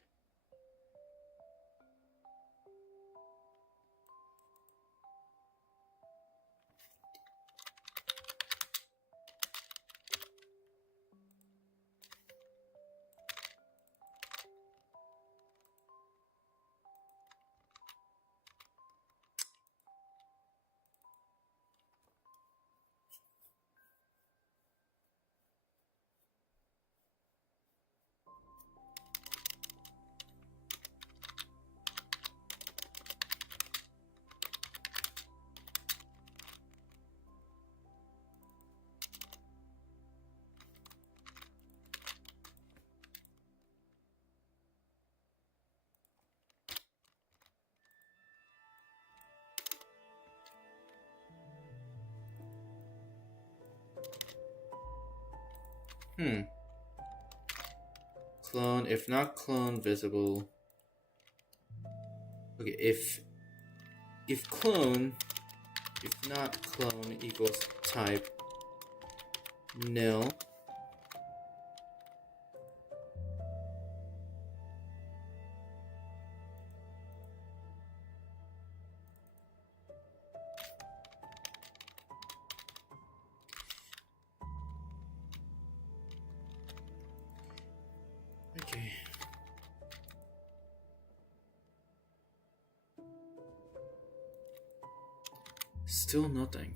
Hmm. Clone, if not clone visible. Okay, if clone, if not clone equals type nil. Okay. Still nothing.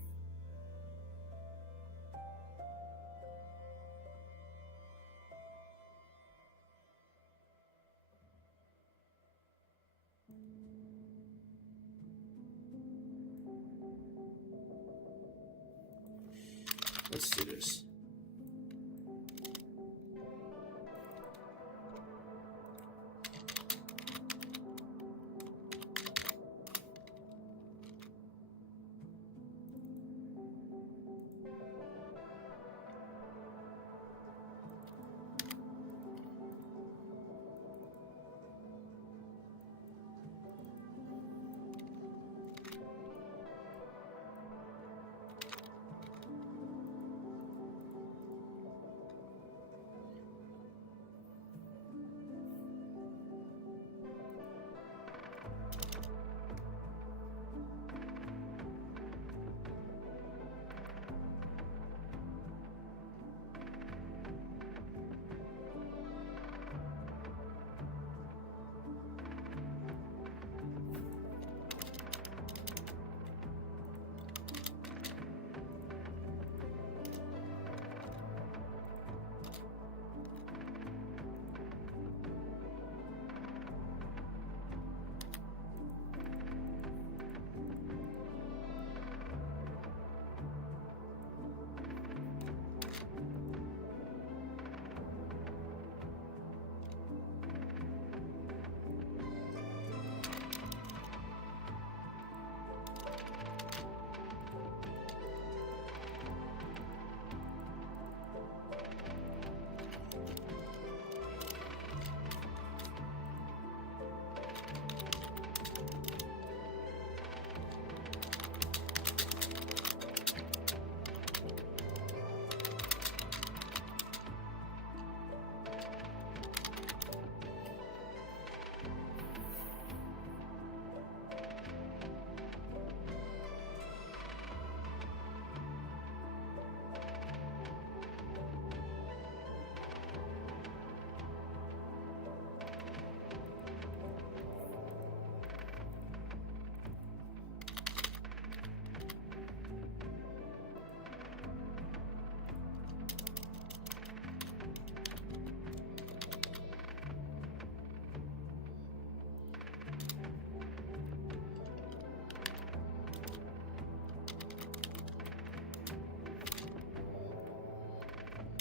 Let's do this.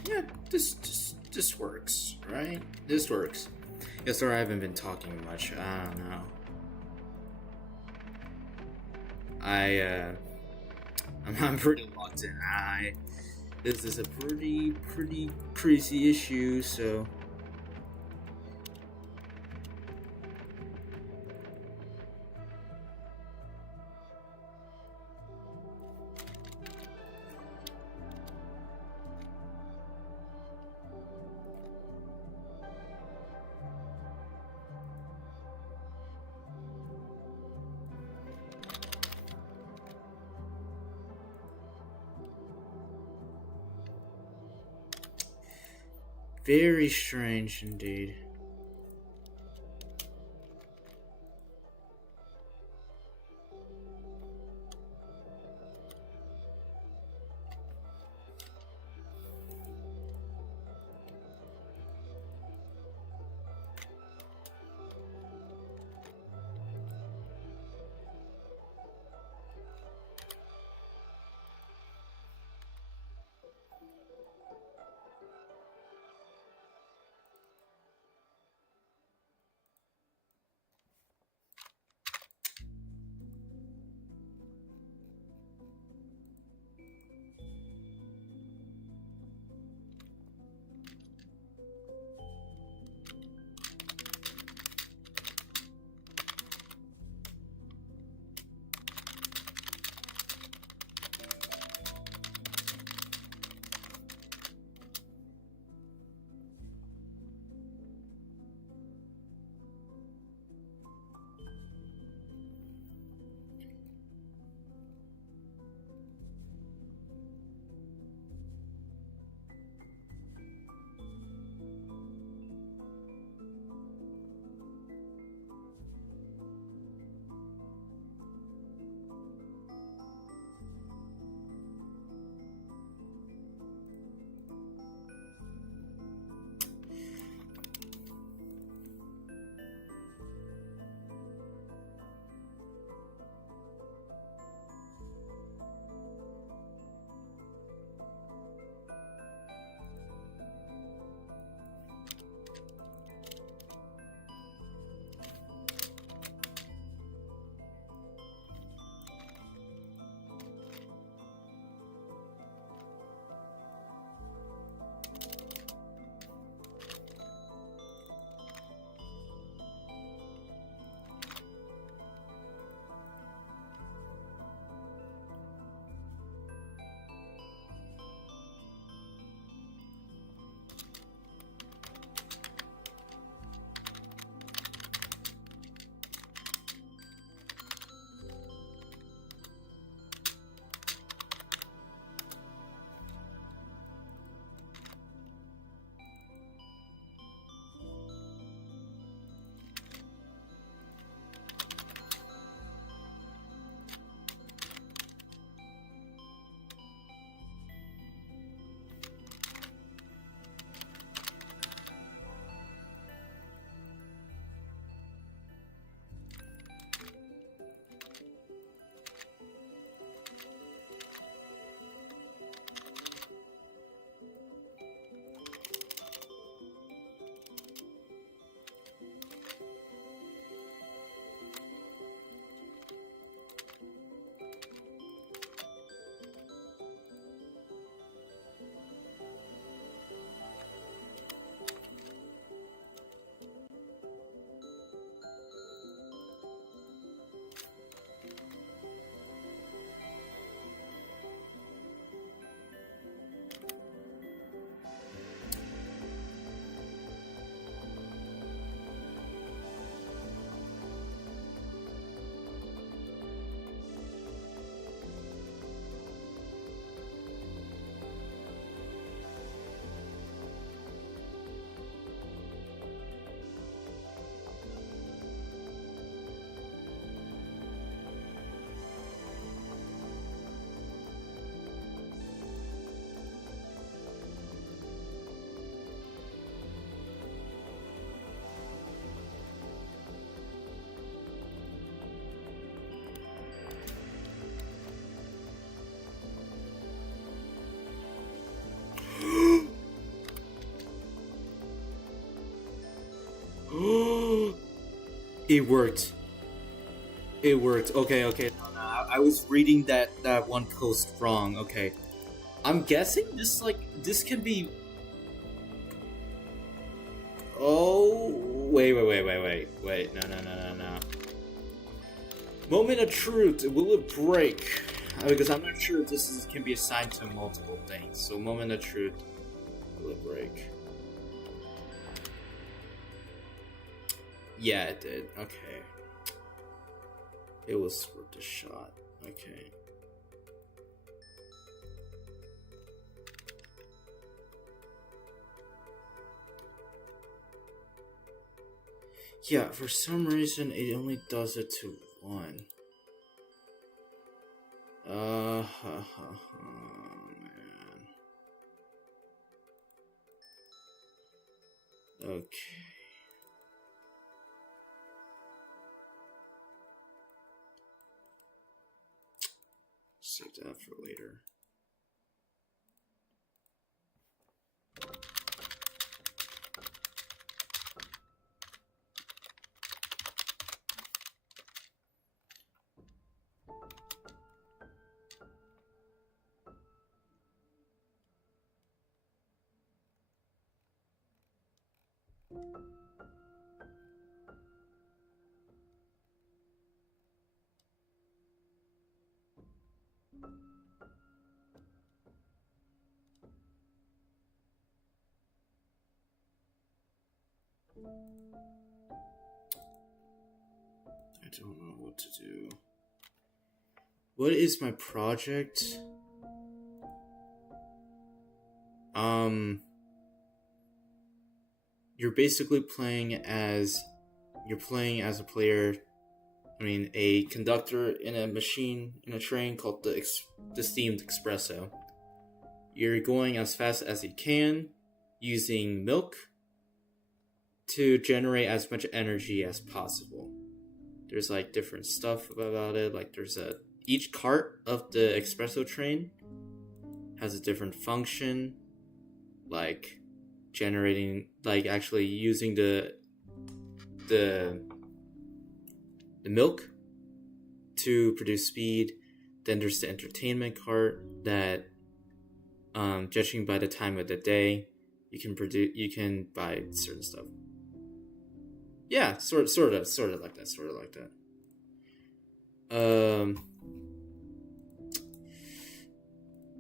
Yeah, this works, right? This works. Yeah, sorry I haven't been talking much. I don't know. I'm pretty locked in. This is a pretty crazy issue, so very strange indeed. It worked. It worked. Okay, okay. No, I was reading that one post wrong. Okay. I'm guessing this can be. Oh, wait. No. Moment of truth. Will it break? Because I'm not sure if can be assigned to multiple things. So moment of truth. Will it break? Yeah, it did. Okay. It was worth a shot. Okay. Yeah, for some reason it only does it to one. Man. Okay. Save that for later. I don't know what to do. What is my project? You're basically playing as a player. I mean, a conductor in a train called the steamed Expresso. You're going as fast as you can, using milk to generate as much energy as possible. There's like different stuff about it. Like each cart of the espresso train has a different function, like generating, like actually using the milk to produce speed. Then there's the entertainment cart that, judging by the time of the day, you can buy certain stuff. Yeah, sort of like that.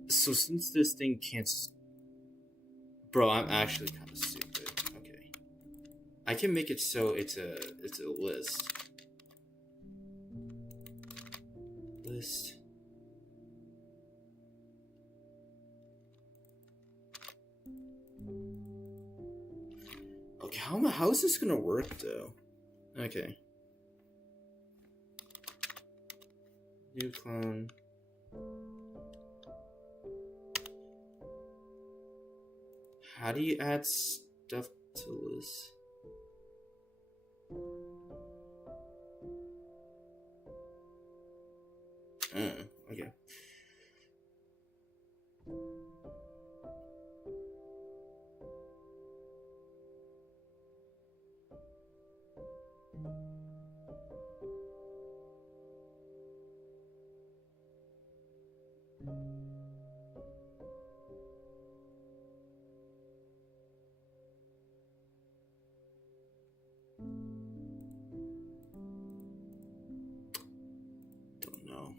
So since this thing can't, bro, I'm actually kind of stupid. Okay, I can make it so it's a list. Okay, how is this gonna work though? Okay. New clone. How do you add stuff to list? Okay. Don't know.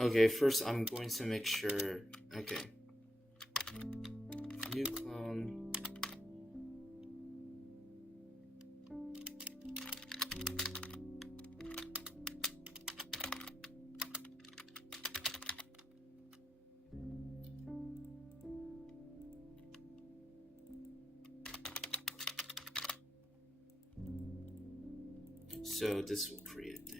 Okay, first I'm going to make sure. Okay. New clone. So this will create a thing.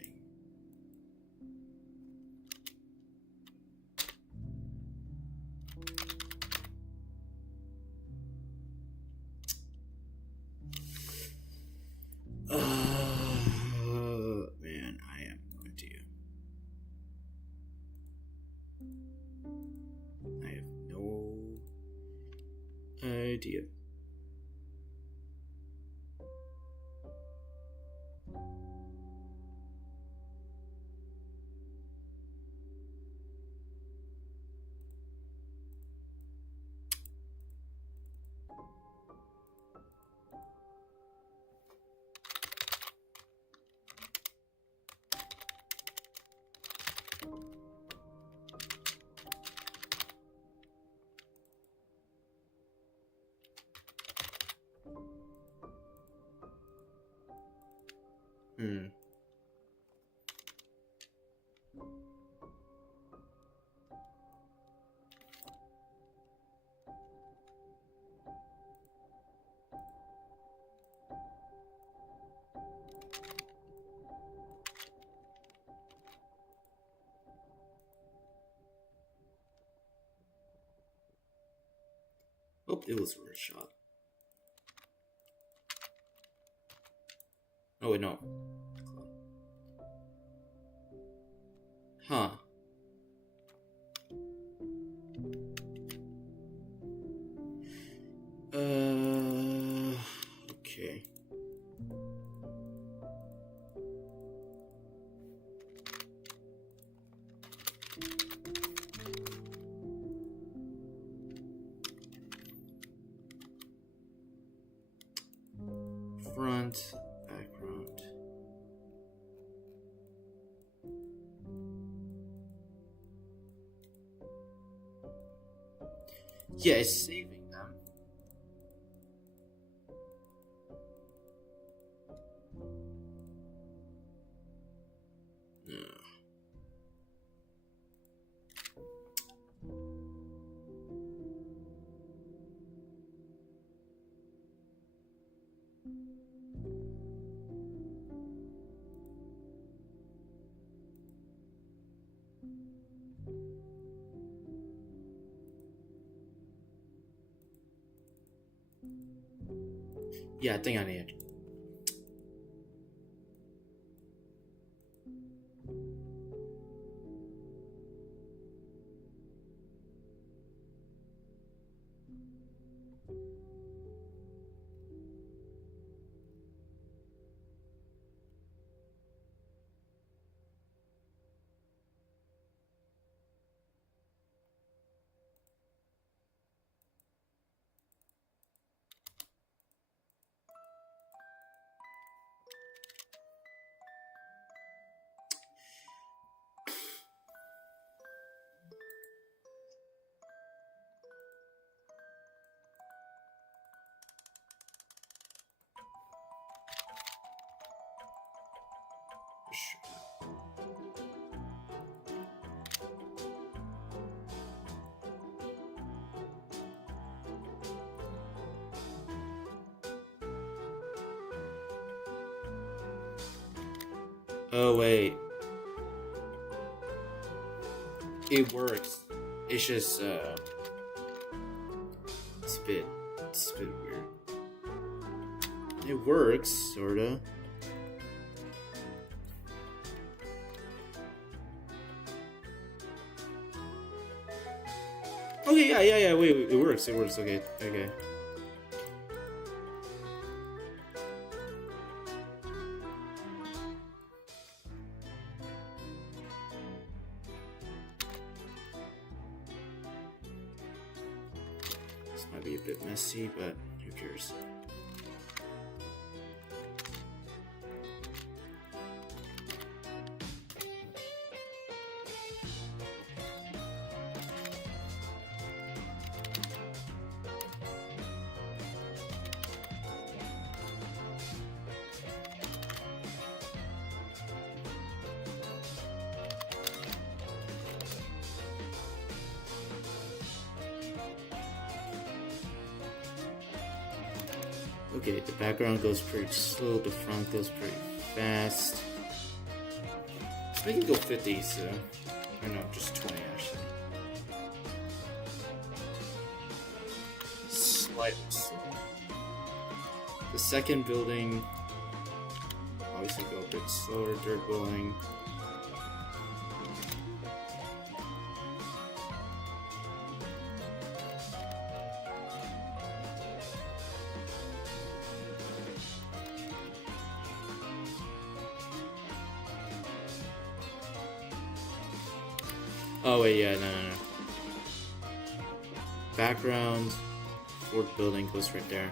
Man, I have no idea. I have no idea. Hmm. Oh, it was worth a shot. Oh wait, no. Huh. Okay. Front, background. Yeah, it's saving them. No. Yeah, I think I need. Oh wait, it works. It's just it's a bit weird. It works, sorta. Okay, yeah. Wait, it works. Okay. This might be a bit messy, but who cares? Okay, the background goes pretty slow, the front goes pretty fast. Let's make it go 50, so... Or no, just 20 actually. Slightly slow. The second building... Obviously go a bit slower, third building... Oh wait, yeah, no. Background, fort building goes right there.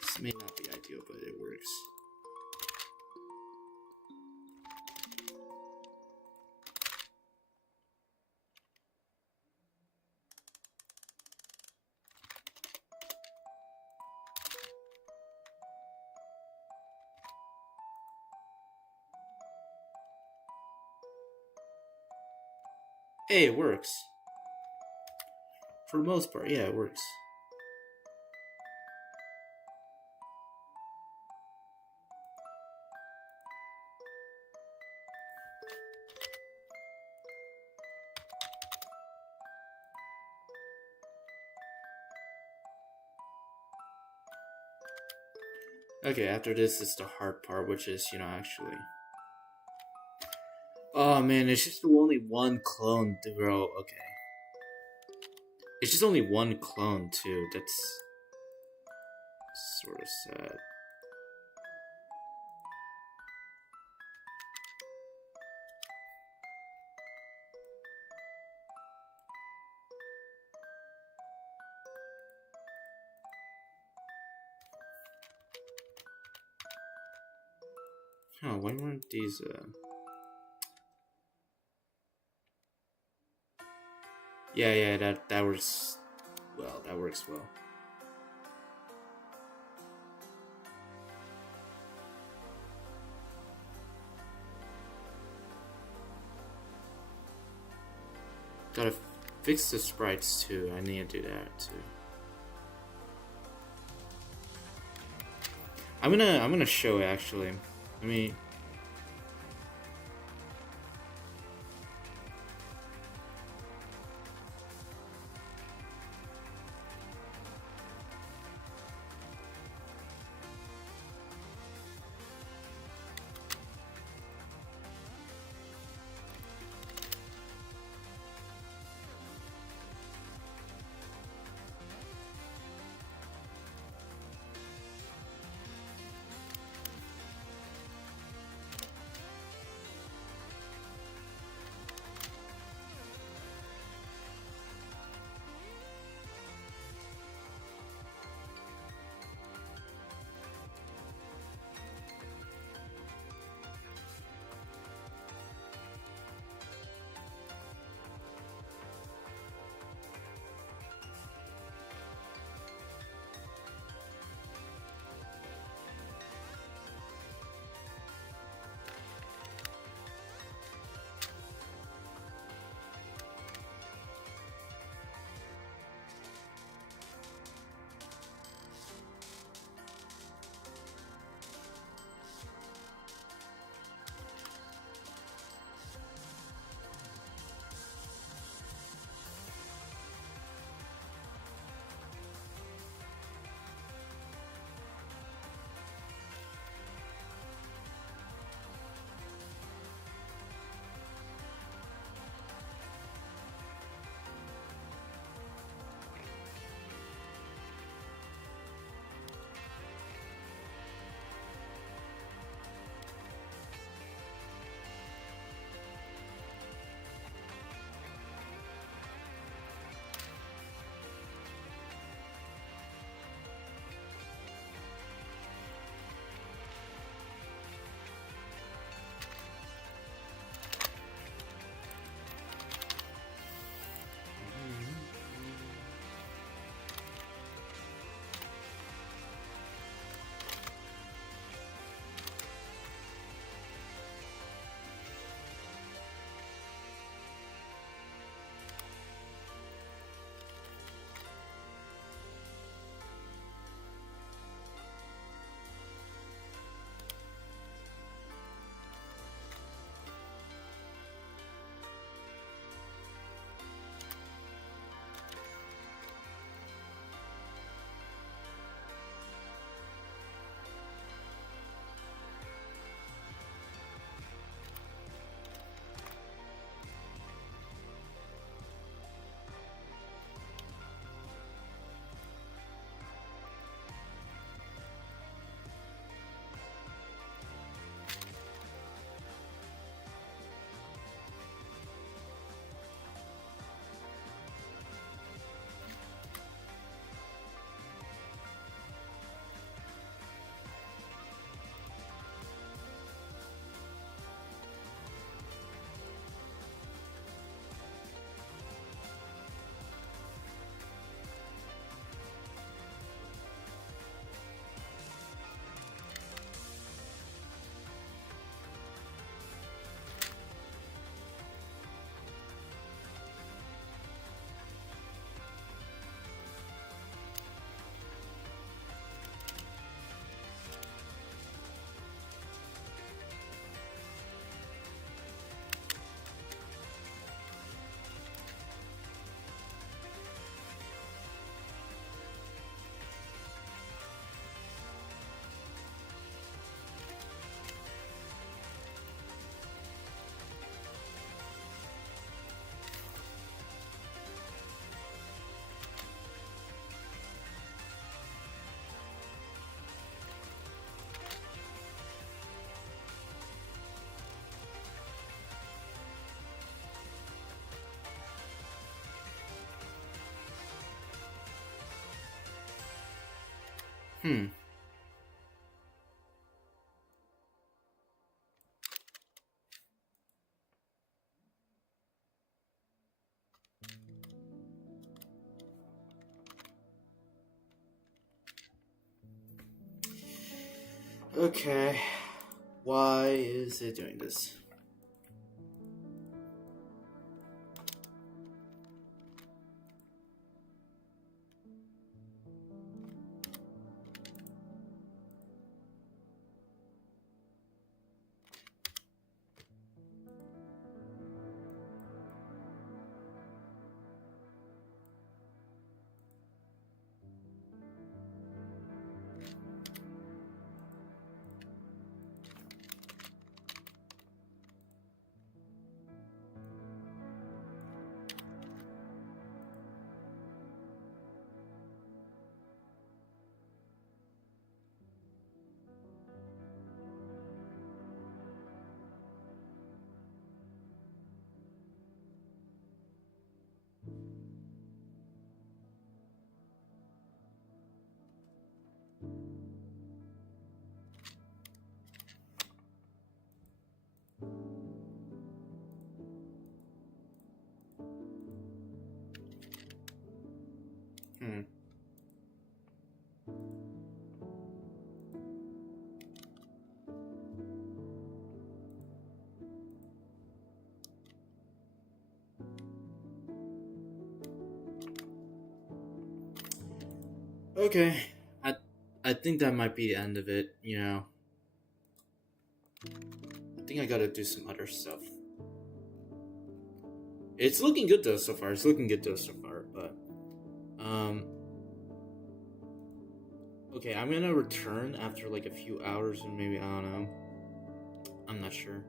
This may not be ideal, but it works. Hey, it works. For the most part, yeah, it works. Okay, after this is the hard part, which is, actually... Oh man, it's just only one clone, bro. Okay. It's just only one clone, too. That's... sort of sad. Oh, why weren't these, Yeah, that works... Well, that works well. Gotta fix the sprites, too. I need to do that, too. I'm gonna show it, actually. Let me... Hmm. Okay. Why is it doing this? Hmm. Okay. I think that might be the end of it, you know. I think I gotta do some other stuff. It's looking good though so far. But okay, I'm gonna return after like a few hours and maybe I don't know. I'm not sure.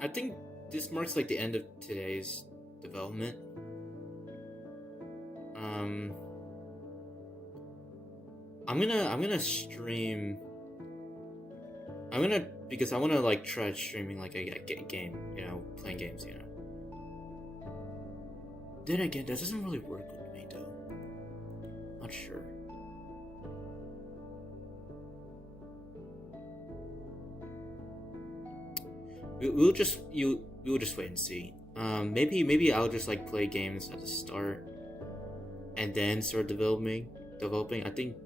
I think this marks like the end of today's development. I'm gonna stream. Because I wanna like try streaming like a game, you know, playing games, you know. Then again, that doesn't really work with me though. Not sure. We'll just wait and see. Maybe I'll just like play games at the start, and then start developing. I think